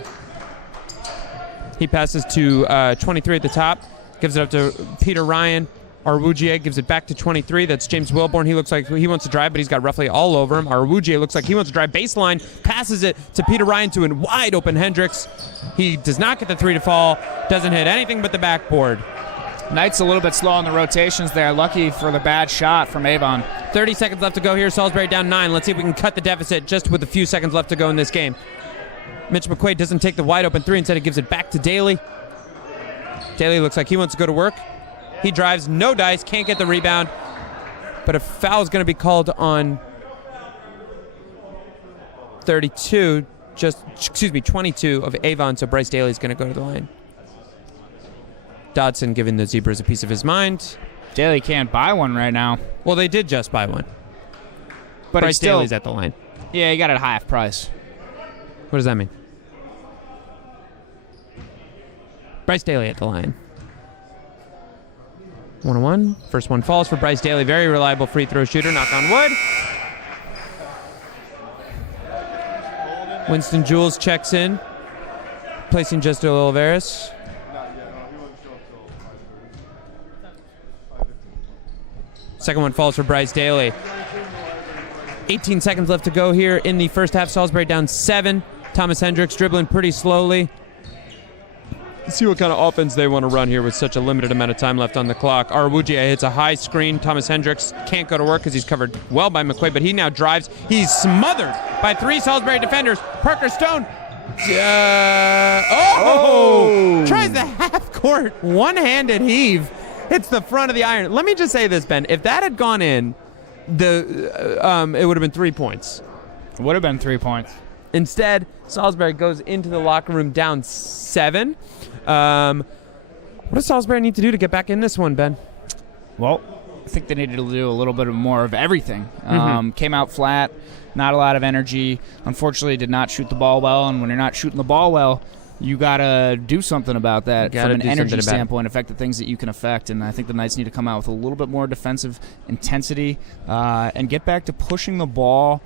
He passes to 23 at the top, gives it up to Peter Ryan. Arawogie gives it back to 23. That's James Wilborn. He looks like he wants to drive, but he's got Roughly all over him. Arawogie looks like he wants to drive baseline, passes it to Peter Ryan to a wide open Hendricks. He does not get the 3 to fall, doesn't hit anything but the backboard. Knights a little bit slow on the rotations there. Lucky for the bad shot from Avon. 30 seconds left to go here. Salisbury down 9. Let's see if we can cut the deficit just with a few seconds left to go in this game. Mitch McQuaid doesn't take the wide open 3. Instead, he gives it back to Daly. Daly looks like he wants to go to work. He drives, no dice, can't get the rebound. But a foul is going to be called on 22 of Avon, so Bryce Daly is going to go to the line. Dodson giving the Zebras a piece of his mind. Daly can't buy one right now. Well, they did just buy one. But Bryce Daly's at the line. Yeah, he got it at half price. What does that mean? Bryce Daly at the line. 1-1. First one falls for Bryce Daly. Very reliable free throw shooter. Knock on wood. Winston Jules checks in, placing just Oliveras. Second one falls for Bryce Daly. 18 seconds left to go here in the first half. Salisbury down 7. Thomas Hendricks dribbling pretty slowly. Let's see what kind of offense they want to run here with such a limited amount of time left on the clock. Arawogie hits a high screen. Thomas Hendricks can't go to work because he's covered well by McQuaid, but he now drives. He's smothered by 3 Salisbury defenders. Parker Stone. Tries the half-court one-handed heave. Hits the front of the iron. Let me just say this, Ben. If that had gone in, it would have been 3 points. Would have been 3 points. Instead, Salisbury goes into the locker room down 7. What does Salisbury need to do to get back in this one, Ben? Well, I think they needed to do a little bit more of everything. Mm-hmm. Came out flat, not a lot of energy. Unfortunately, did not shoot the ball well, and when you're not shooting the ball well, you got to do something about that from an energy standpoint, affect the things that you can affect. And I think the Knights need to come out with a little bit more defensive intensity and get back to pushing the ball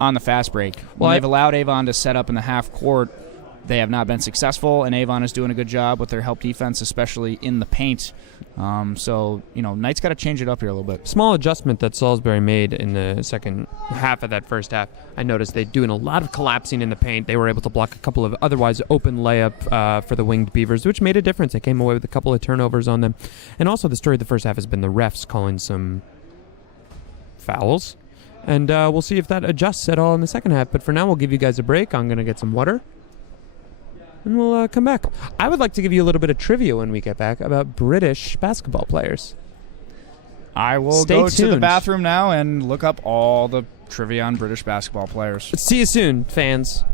on the fast break. When they've allowed Avon to set up in the half court, they have not been successful, and Avon is doing a good job with their help defense, especially in the paint. So, Knights got to change it up here a little bit. Small adjustment that Salisbury made in the second half of that first half. I noticed they're doing a lot of collapsing in the paint. They were able to block a couple of otherwise open layup for the Winged Beavers, which made a difference. They came away with a couple of turnovers on them. And also the story of the first half has been the refs calling some fouls. And we'll see if that adjusts at all in the second half. But for now, we'll give you guys a break. I'm going to get some water. And we'll come back. I would like to give you a little bit of trivia when we get back about British basketball players. I will go to the bathroom now and look up all the trivia on British basketball players. See you soon, fans.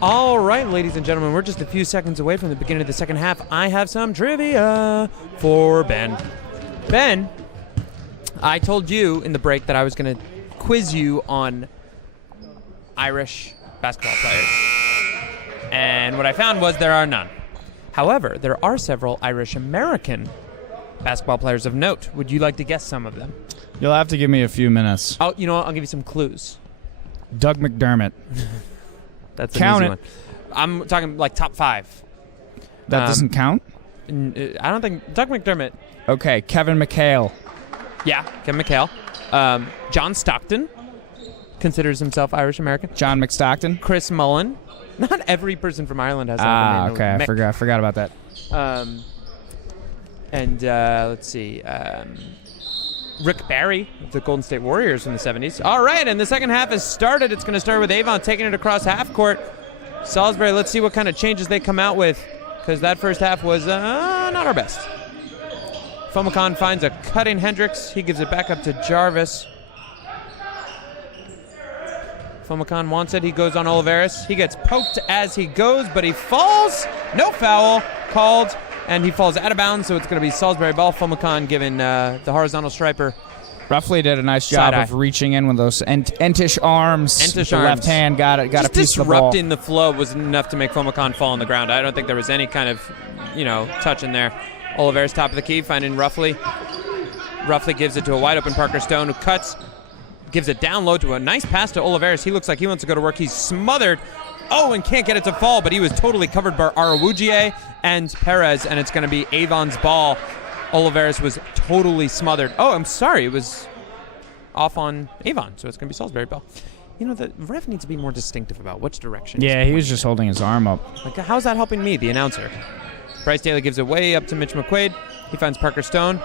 All right, ladies and gentlemen, we're just a few seconds away from the beginning of the second half. I have some trivia for Ben. Ben, I told you in the break that I was going to quiz you on Irish basketball players. And what I found was there are none. However, there are several Irish-American basketball players of note. Would you like to guess some of them? You'll have to give me a few minutes. Oh, you know what? I'll give you some clues. Doug McDermott. That's an Count easy it. one. I'm talking like top 5. That doesn't count? I don't think Doug McDermott. Okay, Kevin McHale. Yeah, Kevin McHale. John Stockton considers himself Irish-American. John McStockton. Chris Mullen. Not every person from Ireland has that name. Okay. I forgot about that. Let's see. Rick Barry of the Golden State Warriors in the 70s. All right, and the second half has started. It's going to start with Avon taking it across half court. Salisbury, let's see what kind of changes they come out with, because that first half was not our best. Fomacan finds a cutting Hendricks. He gives it back up to Jarvis. Fomacan wants it. He goes on Oliveris. He gets poked as he goes, but he falls. No foul called, and he falls out of bounds, so it's going to be Salisbury ball. Fomacan giving the horizontal striper. Ruffley did a nice job of reaching in with those entish arms. Entish the arms. left hand got a piece of the ball. Disrupting the flow was enough to make Fomacan fall on the ground. I don't think there was any kind of, touch in there. Oliveris top of the key, finding Ruffley. Ruffley gives it to a wide open Parker Stone, who cuts, gives it down low to a nice pass to Oliveris. He looks like he wants to go to work. He's smothered. Oh, and can't get it to fall, but he was totally covered by Arawugie and Perez, and it's going to be Avon's ball. Oliveris was totally smothered. Oh, I'm sorry. It was off on Avon, so it's going to be Salisbury ball. The ref needs to be more distinctive about which direction. Yeah, he was just holding his arm up. Like, how's that helping me, the announcer? Bryce Daly gives it way up to Mitch McQuaid. He finds Parker Stone.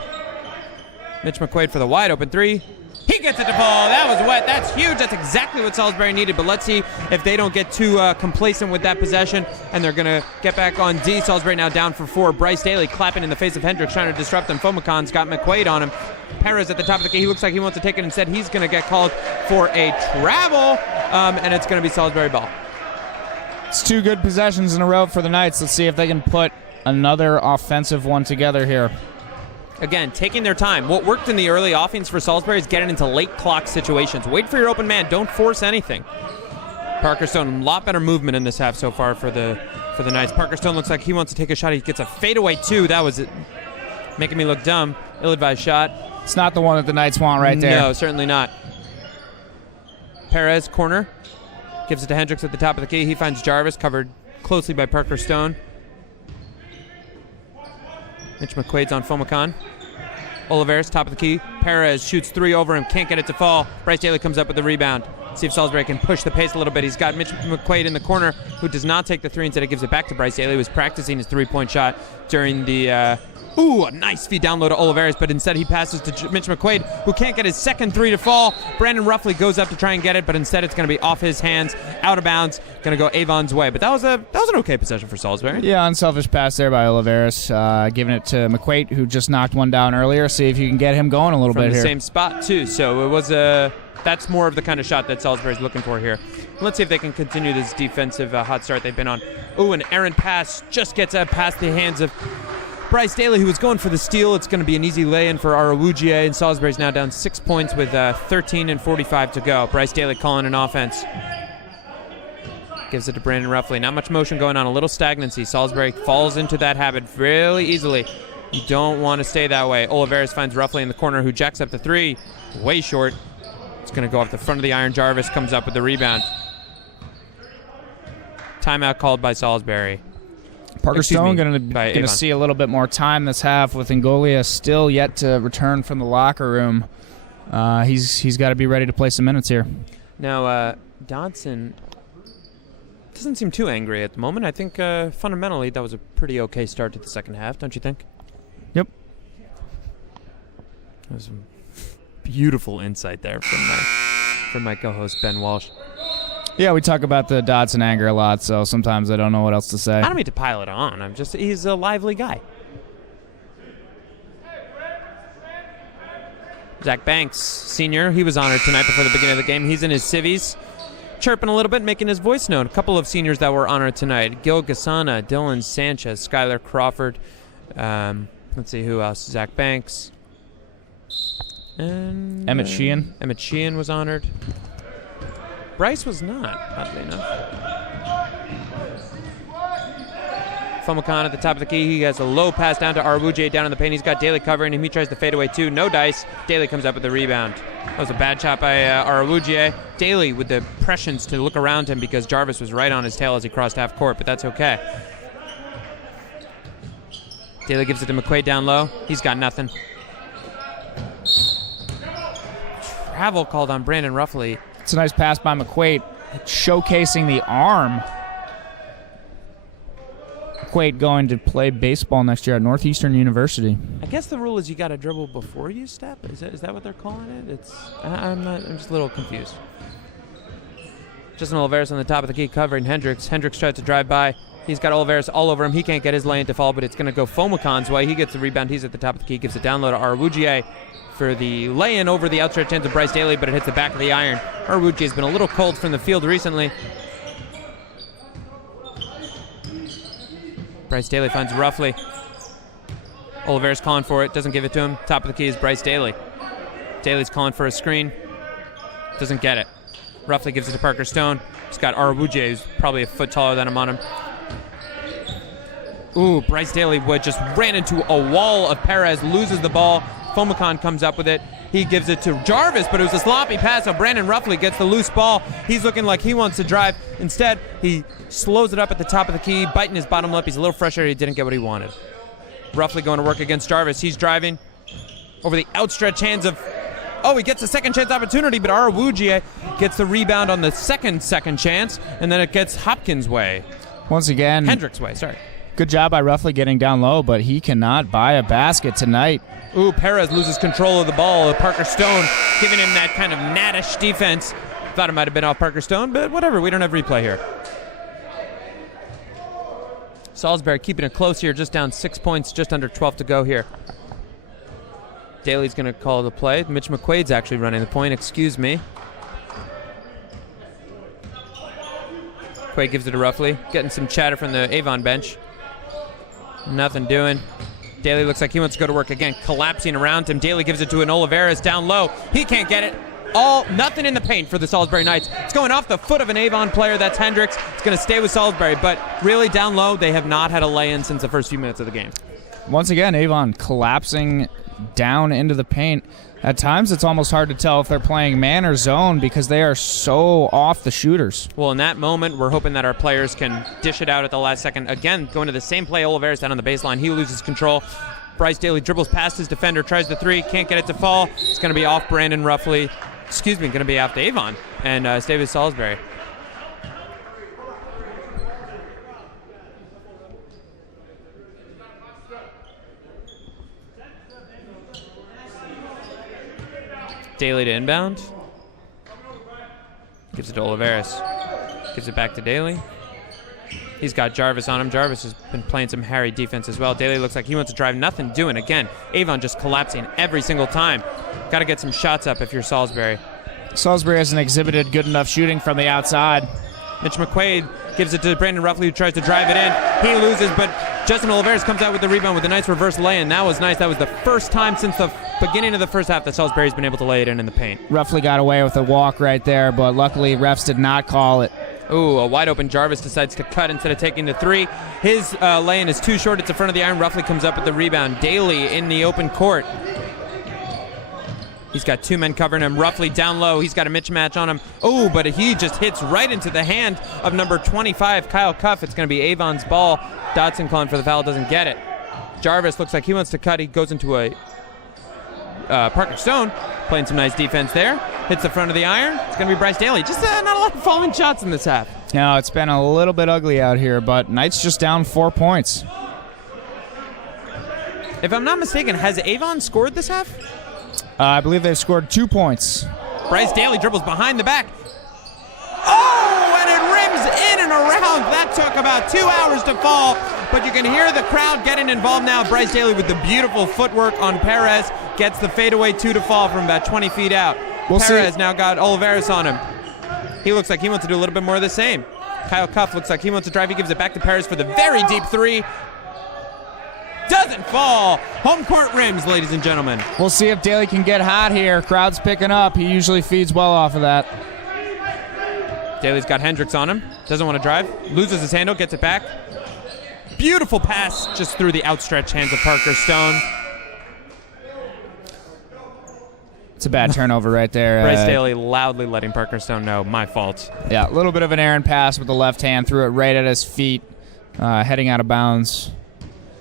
Mitch McQuaid for the wide open three. He gets it to fall. That was wet. That's huge. That's exactly what Salisbury needed. But let's see if they don't get too complacent with that possession, and they're going to get back on D. Salisbury now down for 4. Bryce Daly clapping in the face of Hendricks, trying to disrupt them. Fomacan's got McQuaid on him. Perez at the top of the key. He looks like he wants to take it. Instead, he's going to get called for a travel, and it's going to be Salisbury ball. It's 2 good possessions in a row for the Knights. Let's see if they can put another offensive one together here. Again, taking their time. What worked in the early offense for Salisbury is getting into late clock situations. Wait for your open man. Don't force anything. Parker Stone, a lot better movement in this half so far for the Knights. Parker Stone looks like he wants to take a shot. He gets a fadeaway too. That was it. Making me look dumb. Ill-advised shot. It's not the one that the Knights want right there. No, certainly not. Perez, corner. Gives it to Hendricks at the top of the key. He finds Jarvis, covered closely by Parker Stone. Mitch McQuaid's on Fomacan. Oliveris, top of the key. Perez shoots 3 over him. Can't get it to fall. Bryce Daly comes up with the rebound. See if Salisbury can push the pace a little bit. He's got Mitch McQuaid in the corner, who does not take the 3. Instead, he gives it back to Bryce Daly, who was practicing his 3-point shot during the... a nice feed down low to Oliveris, but instead he passes to Mitch McQuaid, who can't get his second 3 to fall. Brandon Ruffley goes up to try and get it, but instead it's going to be off his hands, out of bounds, going to go Avon's way. But that was an okay possession for Salisbury. Yeah, unselfish pass there by Oliveris, giving it to McQuaid, who just knocked one down earlier. See if you can get him going a little bit here. From the same spot, too. So it was that's more of the kind of shot that Salisbury's looking for here. Let's see if they can continue this defensive hot start they've been on. An errant pass just gets past the hands of Bryce Daly, who was going for the steal. It's going to be an easy lay-in for Arawugie, and Salisbury's now down 6 points with 13 and 45 to go. Bryce Daly calling an offense. Gives it to Brandon Ruffley. Not much motion going on, a little stagnancy. Salisbury falls into that habit really easily. You don't want to stay that way. Oliveris finds Ruffley in the corner, who jacks up the 3. Way short. It's going to go off the front of the iron. Jarvis comes up with the rebound. Timeout called by Salisbury. Parker Stone going to see a little bit more time this half, with Ngolia still yet to return from the locker room. He's got to be ready to play some minutes here. Now, Dodson doesn't seem too angry at the moment. I think fundamentally that was a pretty okay start to the second half, don't you think? Yep. That was some beautiful insight there from my co-host Ben Walsh. Yeah, we talk about the Dodson anger a lot, so sometimes I don't know what else to say. I don't mean to pile it on. He's a lively guy. Zach Banks, senior, he was honored tonight before the beginning of the game. He's in his civvies. chirping a little bit, making his voice known. A couple of seniors that were honored tonight. Gil Gasana, Dylan Sanchez, Skylar Crawford. Let's see who else. Zach Banks. And Emmett Sheehan. Emmett Sheehan was honored. Bryce was not, oddly enough. Fomakan at the top of the key. He has a low pass down to Arwuje down in the paint. He's got Daly covering him. He tries to fade away too. No dice. Daly comes up with the rebound. That was a bad shot by Arwuje. Daly with the pressions to look around him because Jarvis was right on his tail as he crossed half court, but that's okay. Daly gives it to McQuaid down low. He's got nothing. Travel called on Brandon Ruffley. It's a nice pass by McQuaid, showcasing the arm. McQuaid going to play baseball next year at Northeastern University. I guess the rule is you got to dribble before you step. Is that what they're calling it? I'm just a little confused. Justin Oliveras on the top of the key covering Hendricks. Hendricks tries to drive by. He's got Oliveras all over him. He can't get his lane to fall, but it's going to go Fomakan's way. He gets the rebound. He's at the top of the key. Gives it down low to Arwuje for the lay-in over the outstretched hands of Bryce Daly, but it hits the back of the iron. Arwuje's been a little cold from the field recently. Bryce Daly finds Ruffley. Oliveras calling for it. Doesn't give it to him. Top of the key is Bryce Daly. Daly's calling for a screen. Doesn't get it. Ruffley gives it to Parker Stone. He's got Arwuje, who's probably a foot taller than him on him. Ooh, Bryce Daly just ran into a wall of Perez, loses the ball. Fomakan comes up with it. He gives it to Jarvis, but it was a sloppy pass, so Brandon Ruffley gets the loose ball. He's looking like he wants to drive. Instead, he slows it up at the top of the key, biting his bottom lip. He's a little frustrated he didn't get what he wanted. Ruffley going to work against Jarvis. He's driving over the outstretched hands of... Oh, he gets a second chance opportunity, but Arwuje gets the rebound on the second chance, and then it gets Hopkins' way. Once again... Hendricks' way, sorry. Good job by Ruffley getting down low, but he cannot buy a basket tonight. Ooh, Perez loses control of the ball. Parker Stone giving him that kind of gnatish defense. Thought it might have been off Parker Stone, but whatever. We don't have replay here. Salisbury keeping it close here, just down 6 points, just under 12 to go here. Daly's going to call the play. Mitch McQuaid's actually running the point. Excuse me. McQuaid gives it to Ruffley. Getting some chatter from the Avon bench. Nothing doing. Daly looks like he wants to go to work again, collapsing around him. Daly gives it to an Oliveras down low. He can't get it. Nothing in the paint for the Salisbury Knights. It's going off the foot of an Avon player. That's Hendricks. It's going to stay with Salisbury, but really down low, they have not had a lay-in since the first few minutes of the game. Once again, Avon collapsing down into the paint. At times, it's almost hard to tell if they're playing man or zone because they are so off the shooters. Well, in that moment, we're hoping that our players can dish it out at the last second. Again, going to the same play, Oliveras down on the baseline. He loses control. Bryce Daly dribbles past his defender, tries the three, can't get it to fall. It's going to be off Brandon Ruffley. Going to be off Avon and stay with Salisbury. Daly to inbound. Gives it to Oliveras. Gives it back to Daly. He's got Jarvis on him. Jarvis has been playing some hairy defense as well. Daly looks like he wants to drive. Nothing doing. Again, Avon just collapsing every single time. Got to get some shots up if you're Salisbury. Salisbury hasn't exhibited good enough shooting from the outside. Mitch McQuaid gives it to Brandon Ruffley, who tries to drive it in. He loses, but Justin Oliveras comes out with the rebound with a nice reverse lay-in. That was nice. That was the first time since the beginning of the first half that Salisbury's been able to lay it in the paint. Ruffley got away with a walk right there, but luckily refs did not call it. Ooh, a wide-open Jarvis decides to cut instead of taking the three. His lay-in is too short. It's in front of the iron. Ruffley comes up with the rebound. Daly in the open court. He's got two men covering him. Ruffley down low. He's got a mismatch on him. Oh, but he just hits right into the hand of number 25, Kyle Cuff. It's going to be Avon's ball. Dotson calling for the foul. Doesn't get it. Jarvis looks like he wants to cut. He goes into a Parker Stone, playing some nice defense there. Hits the front of the iron. It's going to be Bryce Daly. Just not a lot of falling shots in this half. No, it's been a little bit ugly out here, but Knights just down 4 points. If I'm not mistaken, has Avon scored this half? I believe they've scored 2 points. Bryce Daly dribbles behind the back. Oh, and it rims in and around. That took about 2 hours to fall, but you can hear the crowd getting involved now. Bryce Daly with the beautiful footwork on Perez gets the fadeaway two to fall from about 20 feet out. Perez now got Oliveras on him. He looks like he wants to do a little bit more of the same. Kyle Cuff looks like he wants to drive. He gives it back to Perez for the very deep three. Doesn't fall. Home court rims, ladies and gentlemen. We'll see if Daly can get hot here. Crowd's picking up. He usually feeds well off of that. Daly's got Hendricks on him. Doesn't want to drive. Loses his handle, gets it back. Beautiful pass just through the outstretched hands of Parker Stone. It's a bad turnover right there. Bryce Daly loudly letting Parker Stone know, my fault. Yeah, a little bit of an errant pass with the left hand. Threw it right at his feet, heading out of bounds.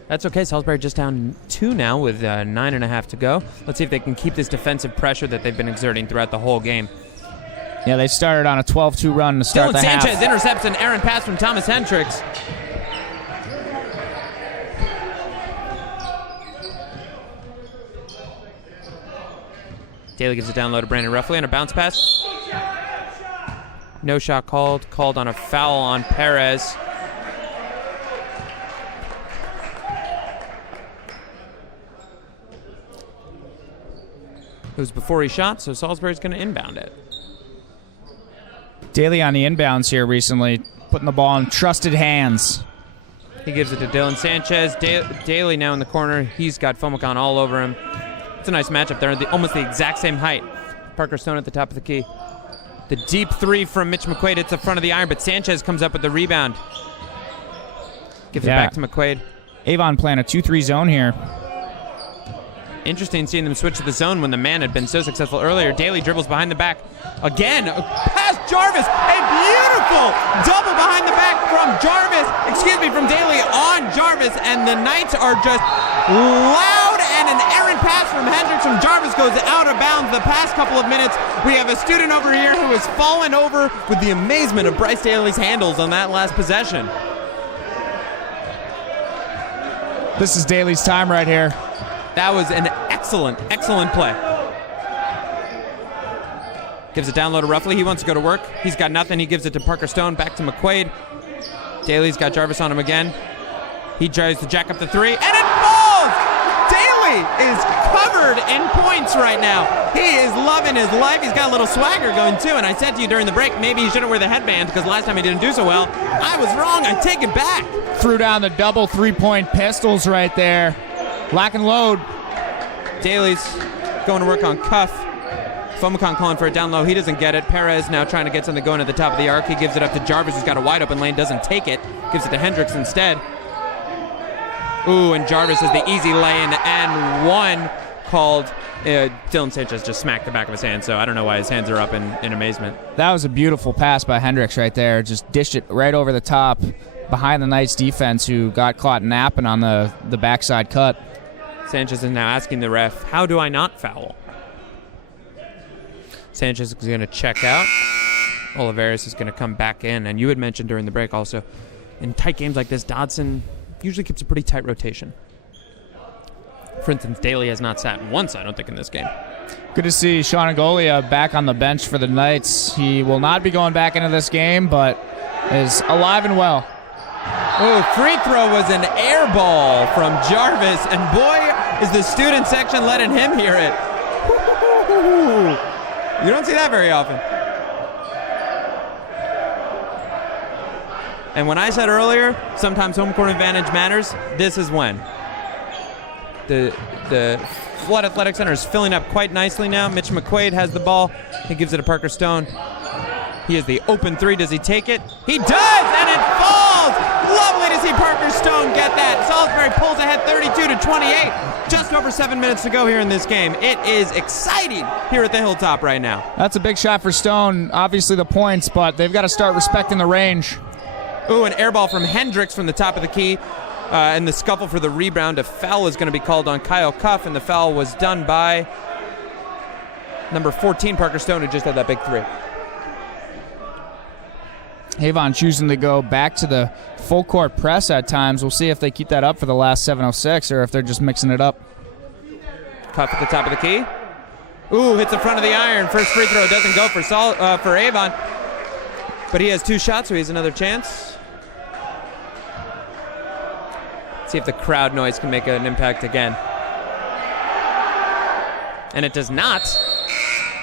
That's okay. Salisbury just down 2 now with 9.5 to go. Let's see if they can keep this defensive pressure that they've been exerting throughout the whole game. Yeah, they started on a 12-2 run to start Dylan the half. Sanchez intercepts an errant pass from Thomas Hendricks. Daly gives it down low to Brandon Ruffley on a bounce pass. No shot called. Called on a foul on Perez. It was before he shot, so Salisbury's going to inbound it. Daly on the inbounds here recently, putting the ball in trusted hands. He gives it to Dylan Sanchez. Daly now in the corner. He's got Fomicon all over him. It's a nice matchup. They're almost the exact same height. Parker Stone at the top of the key. The deep three from Mitch McQuaid. It's the front of the iron, but Sanchez comes up with the rebound. Gives it back to McQuaid. Avon playing a 2-3 zone here. Interesting seeing them switch to the zone when the man had been so successful earlier. Daly dribbles behind the back. Again, past Jarvis. A beautiful double behind the back from from Daly on Jarvis. And the Knights are just loud, and an errant pass from Hendricks from Jarvis goes out of bounds the past couple of minutes. We have a student over here who has fallen over with the amazement of Bryce Daly's handles on that last possession. This is Daly's time right here. That was an excellent, excellent play. Gives it down low to Ruffley. He wants to go to work. He's got nothing. He gives it to Parker Stone. Back to McQuaid. Daly's got Jarvis on him again. He tries to jack up the three, and it falls! Daly is covered in points right now. He is loving his life. He's got a little swagger going too, and I said to you during the break, maybe he shouldn't wear the headband because last time he didn't do so well. I was wrong. I take it back. Threw down the double three-point pistols right there. Lock and load. Daly's going to work on Cuff. Fomicon calling for it down low. He doesn't get it. Perez now trying to get something going at the top of the arc. He gives it up to Jarvis, who's got a wide open lane. Doesn't take it. Gives it to Hendricks instead. Ooh, and Jarvis has the easy lane and one called. Dylan Sanchez just smacked the back of his hand, so I don't know why his hands are up in amazement. That was a beautiful pass by Hendricks right there. Just dished it right over the top behind the Knights defense, who got caught napping on the backside cut. Sanchez is now asking the ref, how do I not foul? Sanchez is going to check out. Oliveris is going to come back in. And you had mentioned during the break also, in tight games like this, Dodson usually keeps a pretty tight rotation. For instance, Daly has not sat once, I don't think, in this game. Good to see Sean Angolia back on the bench for the Knights. He will not be going back into this game, but is alive and well. Oh, free throw was an air ball from Jarvis, and boy, is the student section letting him hear it. You don't see that very often. And when I said earlier, sometimes home court advantage matters, this is when. The Flood Athletic Center is filling up quite nicely now. Mitch McQuaid has the ball. He gives it to Parker Stone. He has the open three. Does he take it? He does, and it falls! Lovely to see Parker Stone get that. Salisbury pulls ahead 32-28. Just over 7 minutes to go here in this game. It is exciting here at the Hilltop right now. That's a big shot for Stone. Obviously the points, but they've got to start respecting the range. Ooh, an air ball from Hendricks from the top of the key. And the scuffle for the rebound. A foul is going to be called on Kyle Cuff, and the foul was done by number 14, Parker Stone, who just had that big three. Avon choosing to go back to the full court press at times. We'll see if they keep that up for the last 7:06 or if they're just mixing it up. Cuff at the top of the key. Ooh, hits the front of the iron. First free throw doesn't go for Avon. But he has two shots, so he has another chance. See if the crowd noise can make an impact again. And it does not,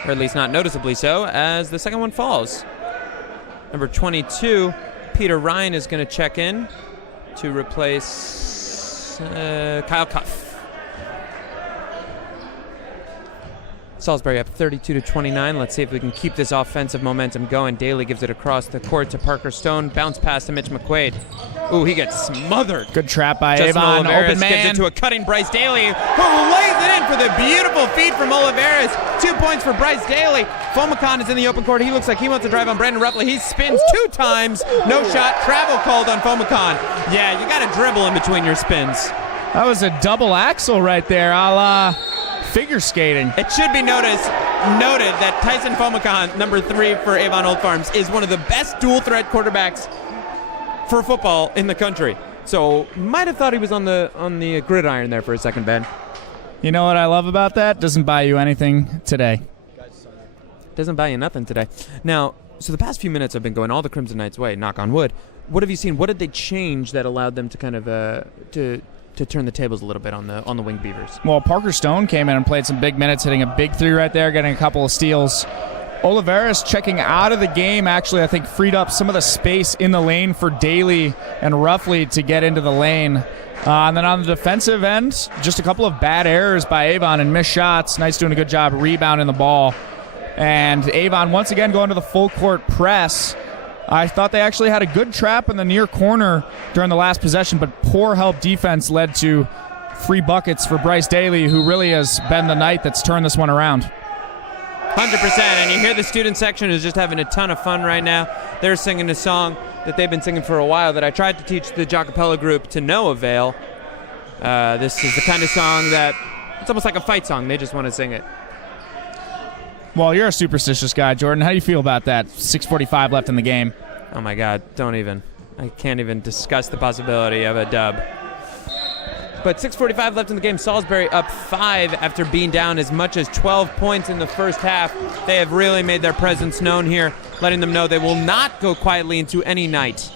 or at least not noticeably so, as the second one falls. Number 22, Peter Ryan, is going to check in to replace Kyle Cuff. Salisbury up 32-29. Let's see if we can keep this offensive momentum going. Daly gives it across the court to Parker Stone. Bounce pass to Mitch McQuaid. Ooh, he gets smothered. Good trap by Justin Avon. Oliveras Open man. gives it to a cutting Bryce Daly, who lays it in for the beautiful feed from Oliveras. 2 points for Bryce Daly. Fomacan is in the open court. He looks like he wants to drive on Brandon Ruffley. He spins 2 times. No shot. Travel called on Fomacan. Yeah, you got to dribble in between your spins. That was a double axel right there, a la figure skating. It should be noted that Tyson Fomacan, number 3 for Avon Old Farms, is one of the best dual threat quarterbacks for football in the country. So might have thought he was on the gridiron there for a second, Ben. You know what I love about that? Doesn't buy you anything today. Doesn't buy you nothing today. Now, so the past few minutes have been going all the Crimson Knights' way, knock on wood. What have you seen? What did they change that allowed them to kind of to turn the tables a little bit on the Winged Beavers? Well, Parker Stone came in and played some big minutes, hitting a big 3 right there, getting a couple of steals. Oliveras checking out of the game actually, I think, freed up some of the space in the lane for Daly and Ruffley to get into the lane. And then on the defensive end, just a couple of bad errors by Avon and missed shots. Knights doing a good job rebounding the ball. And Avon once again going to the full court press. I thought they actually had a good trap in the near corner during the last possession, but poor help defense led to free buckets for Bryce Daly, who really has been the Knight that's turned this one around. 100%, and you hear the student section is just having a ton of fun right now. They're singing a song that they've been singing for a while that I tried to teach the Jacapella group to no avail. This is the kind of song that, it's almost like a fight song. They just want to sing it. Well, you're a superstitious guy, Jordan. How do you feel about that? 6:45 left in the game. Oh my God, don't even. I can't even discuss the possibility of a dub. But 6:45 left in the game. Salisbury up 5 after being down as much as 12 points in the first half. They have really made their presence known here, letting them know they will not go quietly into any night.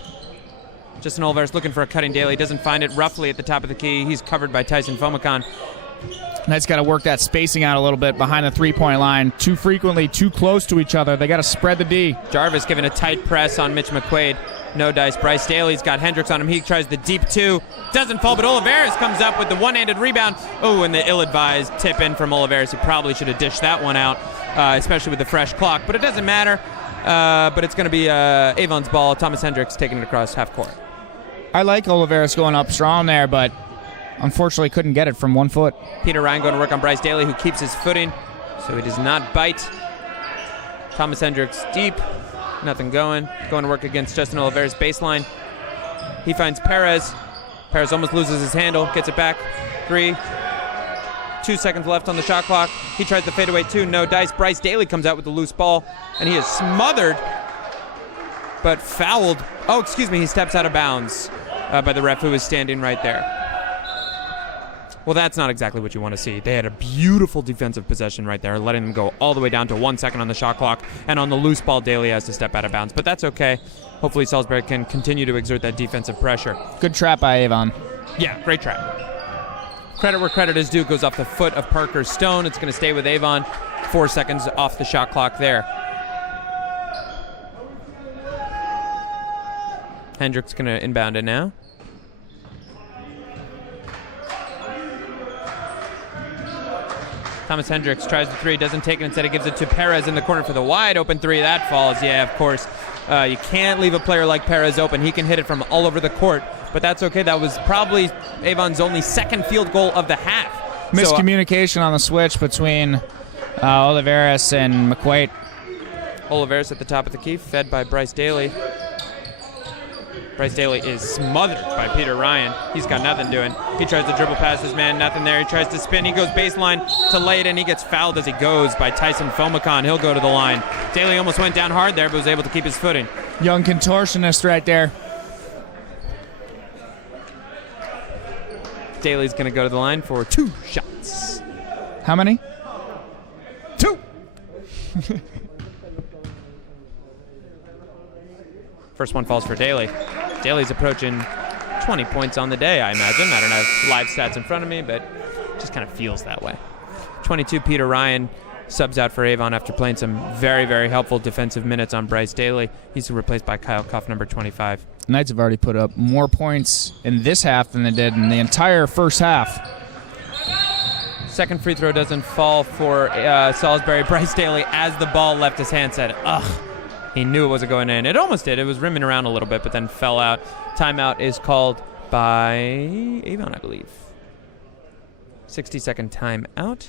Justin Oliveras looking for a cutting Daly. Doesn't find it. Roughly at the top of the key. He's covered by Tyson Fomacan. Knights got to work that spacing out a little bit behind the three-point line. Too frequently, too close to each other. They got to spread the D. Jarvis giving a tight press on Mitch McQuaid. No dice. Bryce Daly's got Hendricks on him. He tries the deep 2. Doesn't fall, but Oliveras comes up with the one-handed rebound. Oh, and the ill-advised tip in from Oliveras. He probably should have dished that one out, especially with the fresh clock. But it doesn't matter. But it's going to be Avon's ball. Thomas Hendricks taking it across half court. I like Oliveras going up strong there, but unfortunately couldn't get it from 1 foot. Peter Ryan going to work on Bryce Daly, who keeps his footing, so he does not bite. Thomas Hendricks deep. Nothing going. Going to work against Justin Oliveras' baseline. He finds Perez. Perez almost loses his handle. Gets it back. 3. 2 seconds left on the shot clock. He tries the fadeaway 2. No dice. Bryce Daly comes out with the loose ball, and he is smothered, but fouled. Oh, excuse me. He steps out of bounds by the ref, who is standing right there. Well, that's not exactly what you want to see. They had a beautiful defensive possession right there, letting them go all the way down to 1 second on the shot clock. And on the loose ball, Daly has to step out of bounds. But that's okay. Hopefully Salisbury can continue to exert that defensive pressure. Good trap by Avon. Yeah, great trap. Credit where credit is due. Goes off the foot of Parker Stone. It's going to stay with Avon. 4 seconds off the shot clock there. Hendricks going to inbound it now. Thomas Hendricks tries the 3, doesn't take it. Instead, he gives it to Perez in the corner for the wide open 3. That falls. Yeah, of course. You can't leave a player like Perez open. He can hit it from all over the court, but that's okay. That was probably Avon's only second field goal of the half. Miscommunication on the switch between Oliveras and McQuaid. Oliveras at the top of the key, fed by Bryce Daly. Bryce Daly is smothered by Peter Ryan. He's got nothing doing. He tries to dribble past his man, nothing there. He tries to spin. He goes baseline to lay it in. He gets fouled as he goes by Tyson Fomacan. He'll go to the line. Daly almost went down hard there, but was able to keep his footing. Young contortionist right there. Daly's going to go to the line for 2 shots. How many? 2. First one falls for Daly. Daly's approaching 20 points on the day, I imagine. I don't have live stats in front of me, but it just kind of feels that way. 22, Peter Ryan subs out for Avon after playing some very, very helpful defensive minutes on Bryce Daly. He's replaced by Kyle Cuff, number 25. Knights have already put up more points in this half than they did in the entire first half. Second free throw doesn't fall for Salisbury. Bryce Daly, as the ball left his hand, said, ugh. He knew it wasn't going in. It almost did. It was rimming around a little bit, but then fell out. Timeout is called by Avon, I believe. 60-second timeout.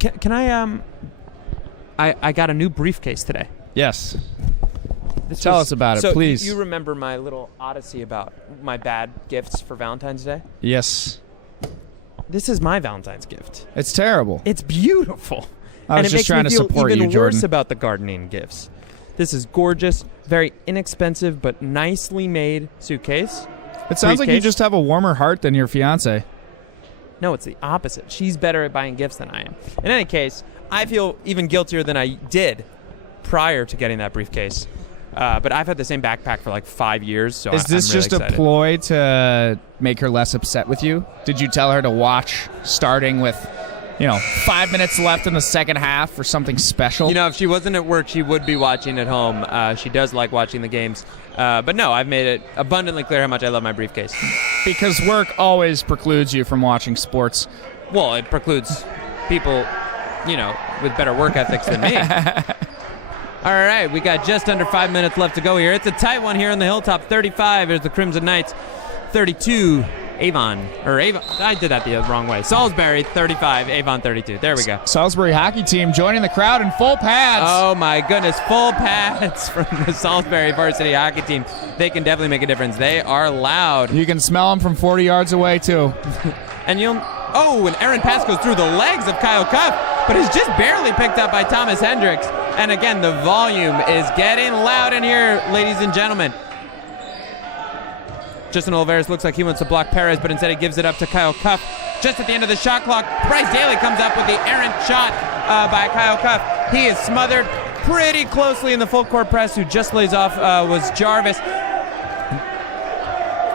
Can I got a new briefcase today. Yes. Tell us about it, please. You remember my little odyssey about my bad gifts for Valentine's Day? Yes. This is my Valentine's gift. It's terrible. It's beautiful. I was just trying to support you, Jordan. And it makes me feel even worse about the gardening gifts. This is gorgeous, very inexpensive, but nicely made suitcase. It sounds like you just have a warmer heart than your fiance. No, it's the opposite. She's better at buying gifts than I am. In any case, I feel even guiltier than I did prior to getting that briefcase. But I've had the same backpack for like 5 years, so Is this I'm really just excited. a ploy to make her less upset with you? Did you tell her to watch starting with, 5 minutes left in the second half or something special? If she wasn't at work, she would be watching at home. She does like watching the games. But no, I've made it abundantly clear how much I love my briefcase. Because work always precludes you from watching sports. Well, it precludes people, with better work ethics than me. All right, we got just under 5 minutes left to go here. It's a tight one here on the Hilltop. 35 is the Crimson Knights. 32, Avon. I did that the wrong way. Salisbury, 35, Avon, 32. There we go. Salisbury hockey team joining the crowd in full pads. Oh, my goodness. Full pads from the Salisbury Varsity hockey team. They can definitely make a difference. They are loud. You can smell them from 40 yards away, too. And an errant pass goes through the legs of Kyle Cuff, but is just barely picked up by Thomas Hendricks. And again, the volume is getting loud in here, ladies and gentlemen. Justin Oliveras looks like he wants to block Perez, but instead he gives it up to Kyle Cuff. Just at the end of the shot clock, Bryce Daly comes up with the errant shot by Kyle Cuff. He is smothered pretty closely in the full court press. Who just lays off was Jarvis.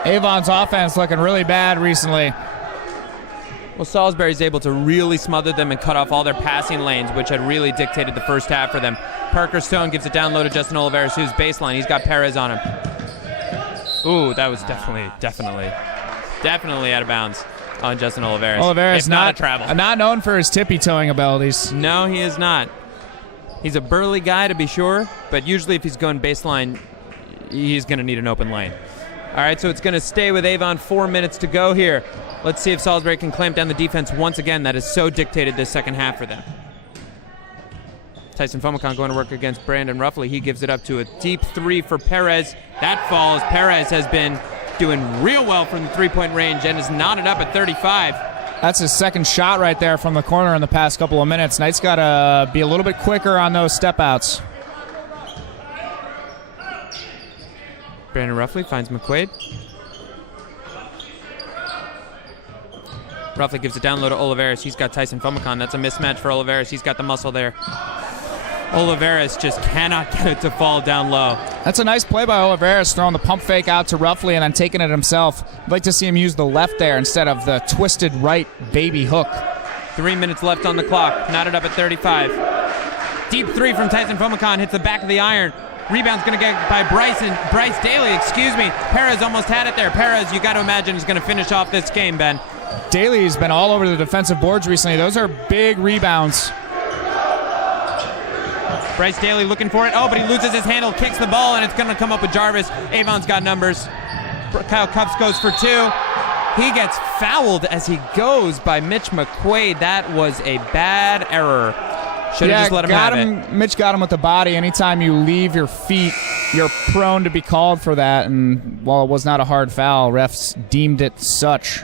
Avon's offense looking really bad recently. Well, Salisbury's able to really smother them and cut off all their passing lanes, which had really dictated the first half for them. Parker Stone gives it down low to Justin Oliveras, who's baseline. He's got Perez on him. Ooh, that was definitely out of bounds on Justin Oliveras. Oliveras not a travel. Not known for his tippy-toeing abilities. No, he is not. He's a burly guy, to be sure, but usually if he's going baseline, he's going to need an open lane. All right, so it's going to stay with Avon. 4 minutes to go here. Let's see if Salisbury can clamp down the defense once again. That has so dictated this second half for them. Tyson Fomicon going to work against Brandon Ruffley. He gives it up to a deep three for Perez. That falls. Perez has been doing real well from the three-point range and is knotted up at 35. That's his second shot right there from the corner in the past couple of minutes. Knights got to be a little bit quicker on those step-outs. Brandon Ruffley finds McQuaid. Ruffley gives it down low to Oliveras. He's got Tyson Fomicon. That's a mismatch for Oliveras. He's got the muscle there. Oliveras just cannot get it to fall down low. That's a nice play by Oliveras, throwing the pump fake out to Ruffley and then taking it himself. I'd like to see him use the left there instead of the twisted right baby hook. 3 minutes left on the clock. Knotted up at 35. Deep three from Tyson Fomicon hits the back of the iron. Rebound's going to get by Bryce Daly, Perez almost had it there. Perez, you got to imagine, is going to finish off this game, Ben. Daly's been all over the defensive boards recently. Those are big rebounds. Bryce Daly looking for it. Oh, but he loses his handle, kicks the ball, and it's going to come up with Jarvis. Avon's got numbers. Kyle Cuffs goes for two. He gets fouled as he goes by Mitch McQuaid. That was a bad error. Should have just let him have it. Mitch got him with the body. Anytime you leave your feet, you're prone to be called for that. And while it was not a hard foul, refs deemed it such.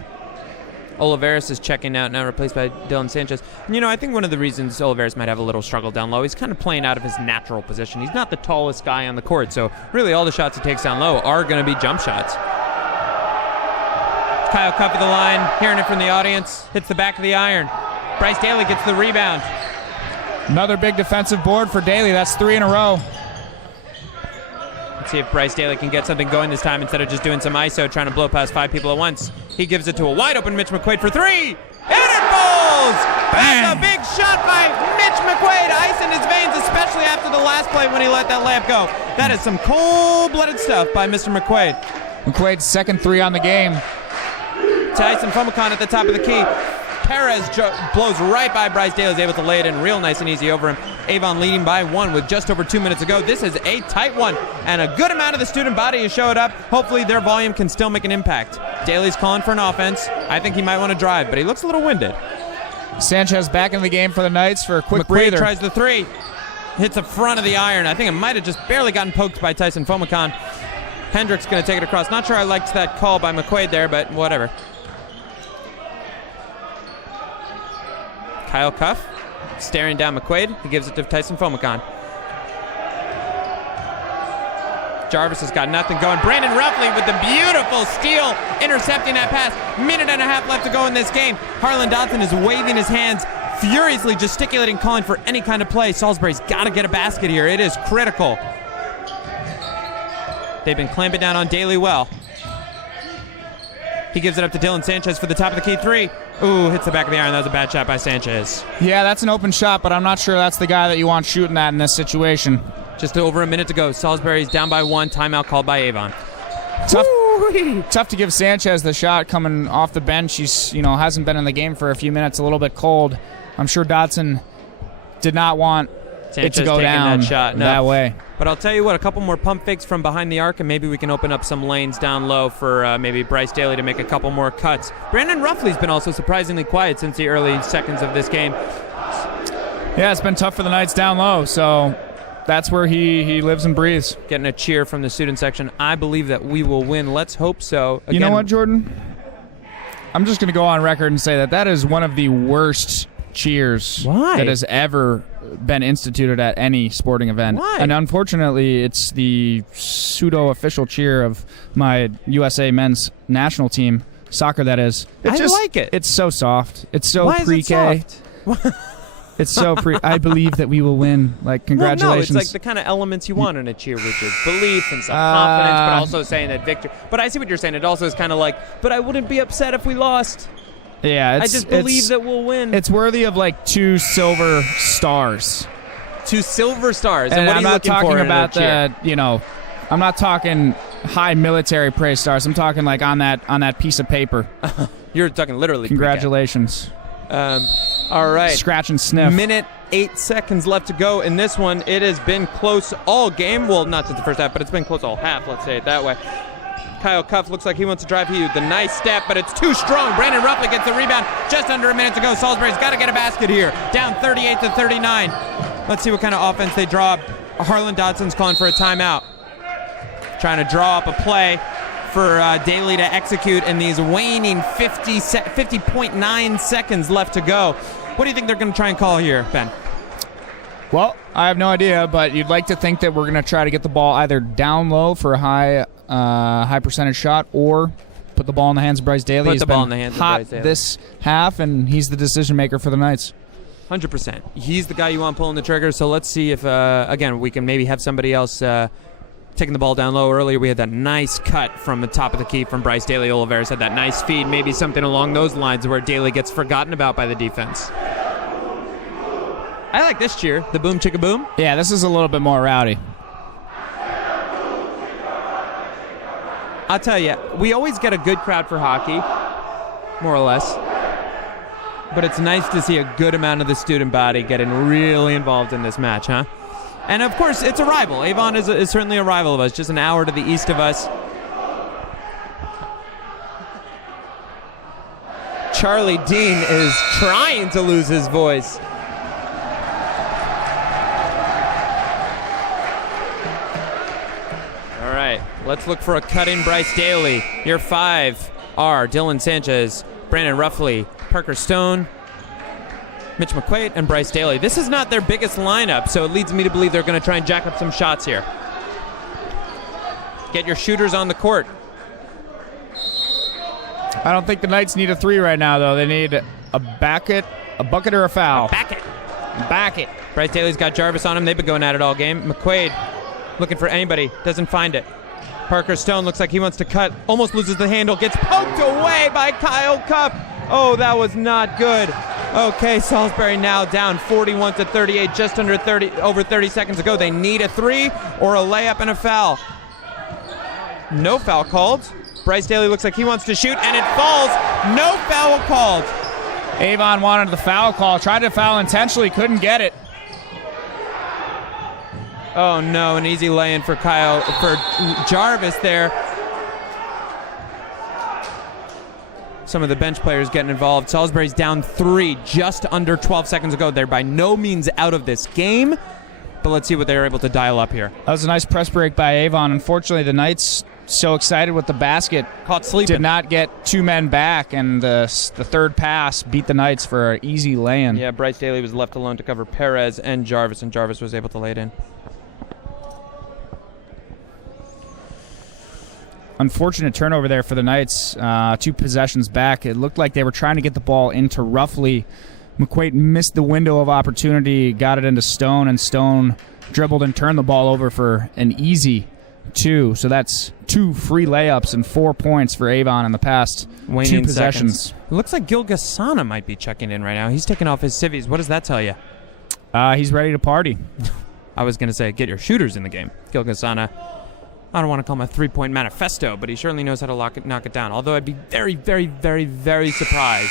Oliveras is checking out now, replaced by Dylan Sanchez. And, I think one of the reasons Oliveras might have a little struggle down low, he's kind of playing out of his natural position. He's not the tallest guy on the court, so really all the shots he takes down low are going to be jump shots. Kyle Cuff at the line, hearing it from the audience, hits the back of the iron. Bryce Daly gets the rebound. Another big defensive board for Daly. That's 3 in a row. Let's see if Bryce Daly can get something going this time instead of just doing some ISO, trying to blow past 5 people at once. He gives it to a wide-open Mitch McQuaid for three, and it falls! That's a big shot by Mitch McQuaid. Ice in his veins, especially after the last play when he let that layup go. That is some cold-blooded stuff by Mr. McQuaid. McQuaid's second 3 on the game. Tyson Fomicon at the top of the key. Perez blows right by Bryce Daly. Is able to lay it in real nice and easy over him. Avon leading by 1 with just over 2 minutes to go. This is a tight one, and a good amount of the student body has showed up. Hopefully their volume can still make an impact. Daly's calling for an offense. I think he might want to drive, but he looks a little winded. Sanchez back in the game for the Knights for a quick McQuaid breather. tries the 3. Hits the front of the iron. I think it might have just barely gotten poked by Tyson Fomicon. Hendricks going to take it across. Not sure I liked that call by McQuaid there, but whatever. Kyle Cuff staring down McQuaid. He gives it to Tyson Fomicon. Jarvis has got nothing going. Brandon Ruffley with the beautiful steal, intercepting that pass. Minute and a half left to go in this game. Harlan Dodson is waving his hands, furiously gesticulating, calling for any kind of play. Salisbury's got to get a basket here. It is critical. They've been clamping down on Daly well. He gives it up to Dylan Sanchez for the top of the key 3. Ooh, hits the back of the iron. That was a bad shot by Sanchez. Yeah, that's an open shot, but I'm not sure that's the guy that you want shooting that in this situation. Just over a minute to go. Salisbury's down by 1. Timeout called by Avon. Tough to give Sanchez the shot coming off the bench. He's, hasn't been in the game for a few minutes, a little bit cold. I'm sure Dodson did not want it to go down that shot. No. that way. But I'll tell you what, a couple more pump fakes from behind the arc, and maybe we can open up some lanes down low for maybe Bryce Daly to make a couple more cuts. Brandon Ruffley's been also surprisingly quiet since the early seconds of this game. Yeah, it's been tough for the Knights down low, so that's where he lives and breathes. Getting a cheer from the student section. I believe that we will win. Let's hope so. Again, you know what, Jordan? I'm just going to go on record and say that is one of the worst cheers that has ever been instituted at any sporting event. Why? And unfortunately, it's the pseudo-official cheer of my USA men's national team, soccer that is. I like it. It's so soft. It's so Why pre-K. is it soft? It's so I believe that we will win. Like, congratulations. Well, no, it's like the kind of elements you want in a cheer, which is belief and some confidence, but also saying that victory. But I see what you're saying. It also is kind of like, but I wouldn't be upset if we lost. Yeah, I just believe that we'll win. It's worthy of like 2 silver stars. 2 silver stars. And what I'm are you not looking talking for about in a cheer? I'm not talking high military praise stars. I'm talking like on that piece of paper. You're talking literally. Congratulations. All right. Scratch and sniff. Minute 8 seconds left to go in this one. It has been close all game. Well, not since the first half, but it's been close all half. Let's say it that way. Kyle Cuff looks like he wants to drive. He used the nice step, but it's too strong. Brandon Ruffley gets the rebound. Just under a minute to go. Salisbury's got to get a basket here. Down 38-39. Let's see what kind of offense they draw up. Harlan Dodson's calling for a timeout. Trying to draw up a play for Daly to execute in these waning 50.9 seconds left to go. What do you think they're going to try and call here, Ben? Well, I have no idea, but you'd like to think that we're going to try to get the ball either down low for a high percentage shot, or put the ball in the hands of Bryce Daly. Put the ball in the hands of Bryce Daly. This half, and he's the decision maker for the Knights. 100%. He's the guy you want pulling the trigger. So let's see if again we can maybe have somebody else taking the ball down low. Earlier we had that nice cut from the top of the key from Bryce Daly. Oliveras had that nice feed. Maybe something along those lines where Daly gets forgotten about by the defense. I like this cheer, the boom chicka boom. Yeah, this is a little bit more rowdy. I'll tell you, we always get a good crowd for hockey, more or less. But it's nice to see a good amount of the student body getting really involved in this match, huh? And of course, it's a rival. Avon is certainly a rival of us, just an hour to the east of us. Charlie Dean is trying to lose his voice. All right, let's look for a cut-in Bryce Daly. Your 5 are Dylan Sanchez, Brandon Ruffley, Parker Stone, Mitch McQuaid, and Bryce Daly. This is not their biggest lineup, so it leads me to believe they're going to try and jack up some shots here. Get your shooters on the court. I don't think the Knights need a 3 right now, though. They need a bucket or a foul. Back it. Bryce Daly's got Jarvis on him. They've been going at it all game. McQuaid looking for anybody. Doesn't find it. Parker Stone looks like he wants to cut. Almost loses the handle. Gets poked away by Kyle Cupp. Oh, that was not good. Okay, Salisbury now down 41-38, just over 30 seconds to go. They need a 3 or a layup and a foul. No foul called. Bryce Daly looks like he wants to shoot, and it falls. No foul called. Avon wanted the foul call, tried to foul intentionally, couldn't get it. Oh no, an easy lay-in for Jarvis there. Some of the bench players getting involved. Salisbury's down 3, just under 12 seconds ago. They're by no means out of this game, but let's see what they're able to dial up here. That was a nice press break by Avon. Unfortunately, the Knights, so excited with the basket, caught sleeping, did not get 2 men back, and the third pass beat the Knights for an easy lay-in. Yeah, Bryce Daly was left alone to cover Perez and Jarvis was able to lay it in. Unfortunate turnover there for the Knights. 2 possessions back. It looked like they were trying to get the ball into Roughly. McQuaid missed the window of opportunity, got it into Stone, and Stone dribbled and turned the ball over for an easy 2. So that's 2 free layups and 4 points for Avon in the past 2 possessions. It looks like Gil Gasana might be checking in right now. He's taking off his civvies. What does that tell you? He's ready to party. I was going to say, get your shooters in the game. Gil Gasana, I don't want to call him a 3-point manifesto, but he certainly knows how to knock it down. Although I'd be very, very, very, very surprised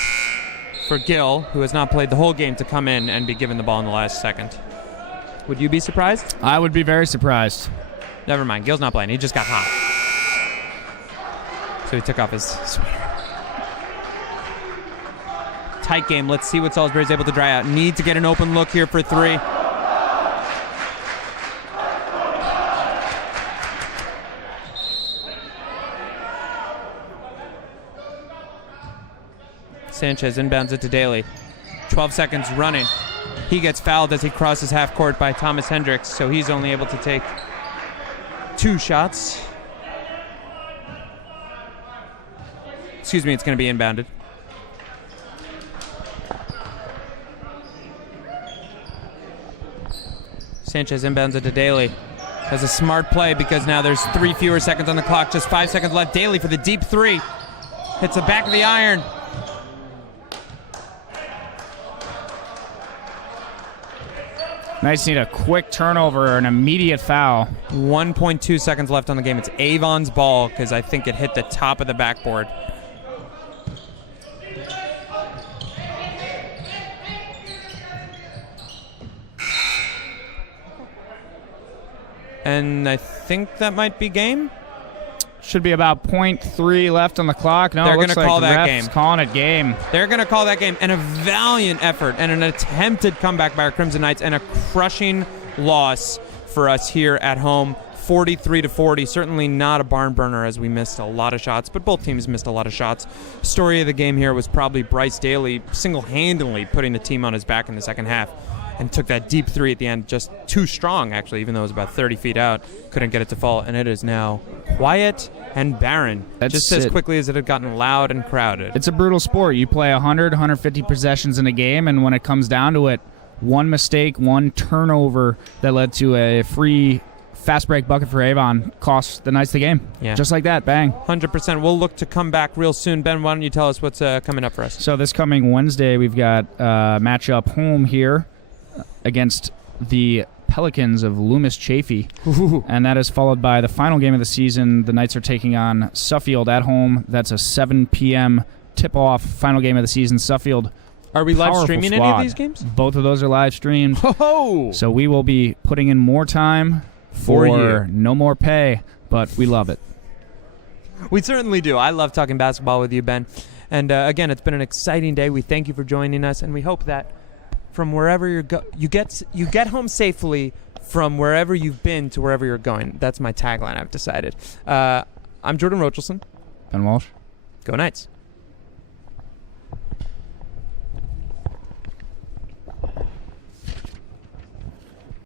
for Gil, who has not played the whole game, to come in and be given the ball in the last second. Would you be surprised? I would be very surprised. Never mind. Gil's not playing. He just got hot. So he took off his sweater. Tight game. Let's see what Salisbury's able to dry out. Need to get an open look here for 3. Sanchez inbounds it to Daly. 12 seconds running. He gets fouled as he crosses half court by Thomas Hendricks, so he's only able to take 2 shots. Excuse me, it's going to be inbounded. Sanchez inbounds it to Daly. Has a smart play because now there's 3 fewer seconds on the clock. Just 5 seconds left. Daly for the deep 3. Hits the back of the iron. Knights need a quick turnover or an immediate foul. 1.2 seconds left on the game. It's Avon's ball because I think it hit the top of the backboard. And I think that might be game. Should be about 0.3 left on the clock. No, they're going to call that game. Calling it game. They're going to call that game. And a valiant effort and an attempted comeback by our Crimson Knights and a crushing loss for us here at home. 43-40. Certainly not a barn burner as we missed a lot of shots, but both teams missed a lot of shots. Story of the game here was probably Bryce Daly single-handedly putting the team on his back in the second half and took that deep 3 at the end, just too strong, actually, even though it was about 30 feet out. Couldn't get it to fall, and it is now quiet and barren, just as quickly as it had gotten loud and crowded. It's a brutal sport. You play 100, 150 possessions in a game, and when it comes down to it, one mistake, one turnover that led to a free fast break bucket for Avon costs the Knights the game. Yeah. Just like that, bang. 100%. We'll look to come back real soon. Ben, why don't you tell us what's coming up for us? So this coming Wednesday, we've got a matchup home here against the Pelicans of Loomis Chaffee. And that is followed by the final game of the season. The Knights are taking on Suffield at home. That's a 7 p.m. tip-off final game of the season. Suffield, are we live streaming squad. Any of these games? Both of those are live streamed. Ho-ho! So we will be putting in more time for no more pay, but we love it. We certainly do. I love talking basketball with you, Ben. And again, it's been an exciting day. We thank you for joining us, and we hope that from wherever you get home safely from wherever you've been to wherever you're going. That's my tagline, I've decided. I'm Jordan Rochelson. Ben Walsh. Go Knights.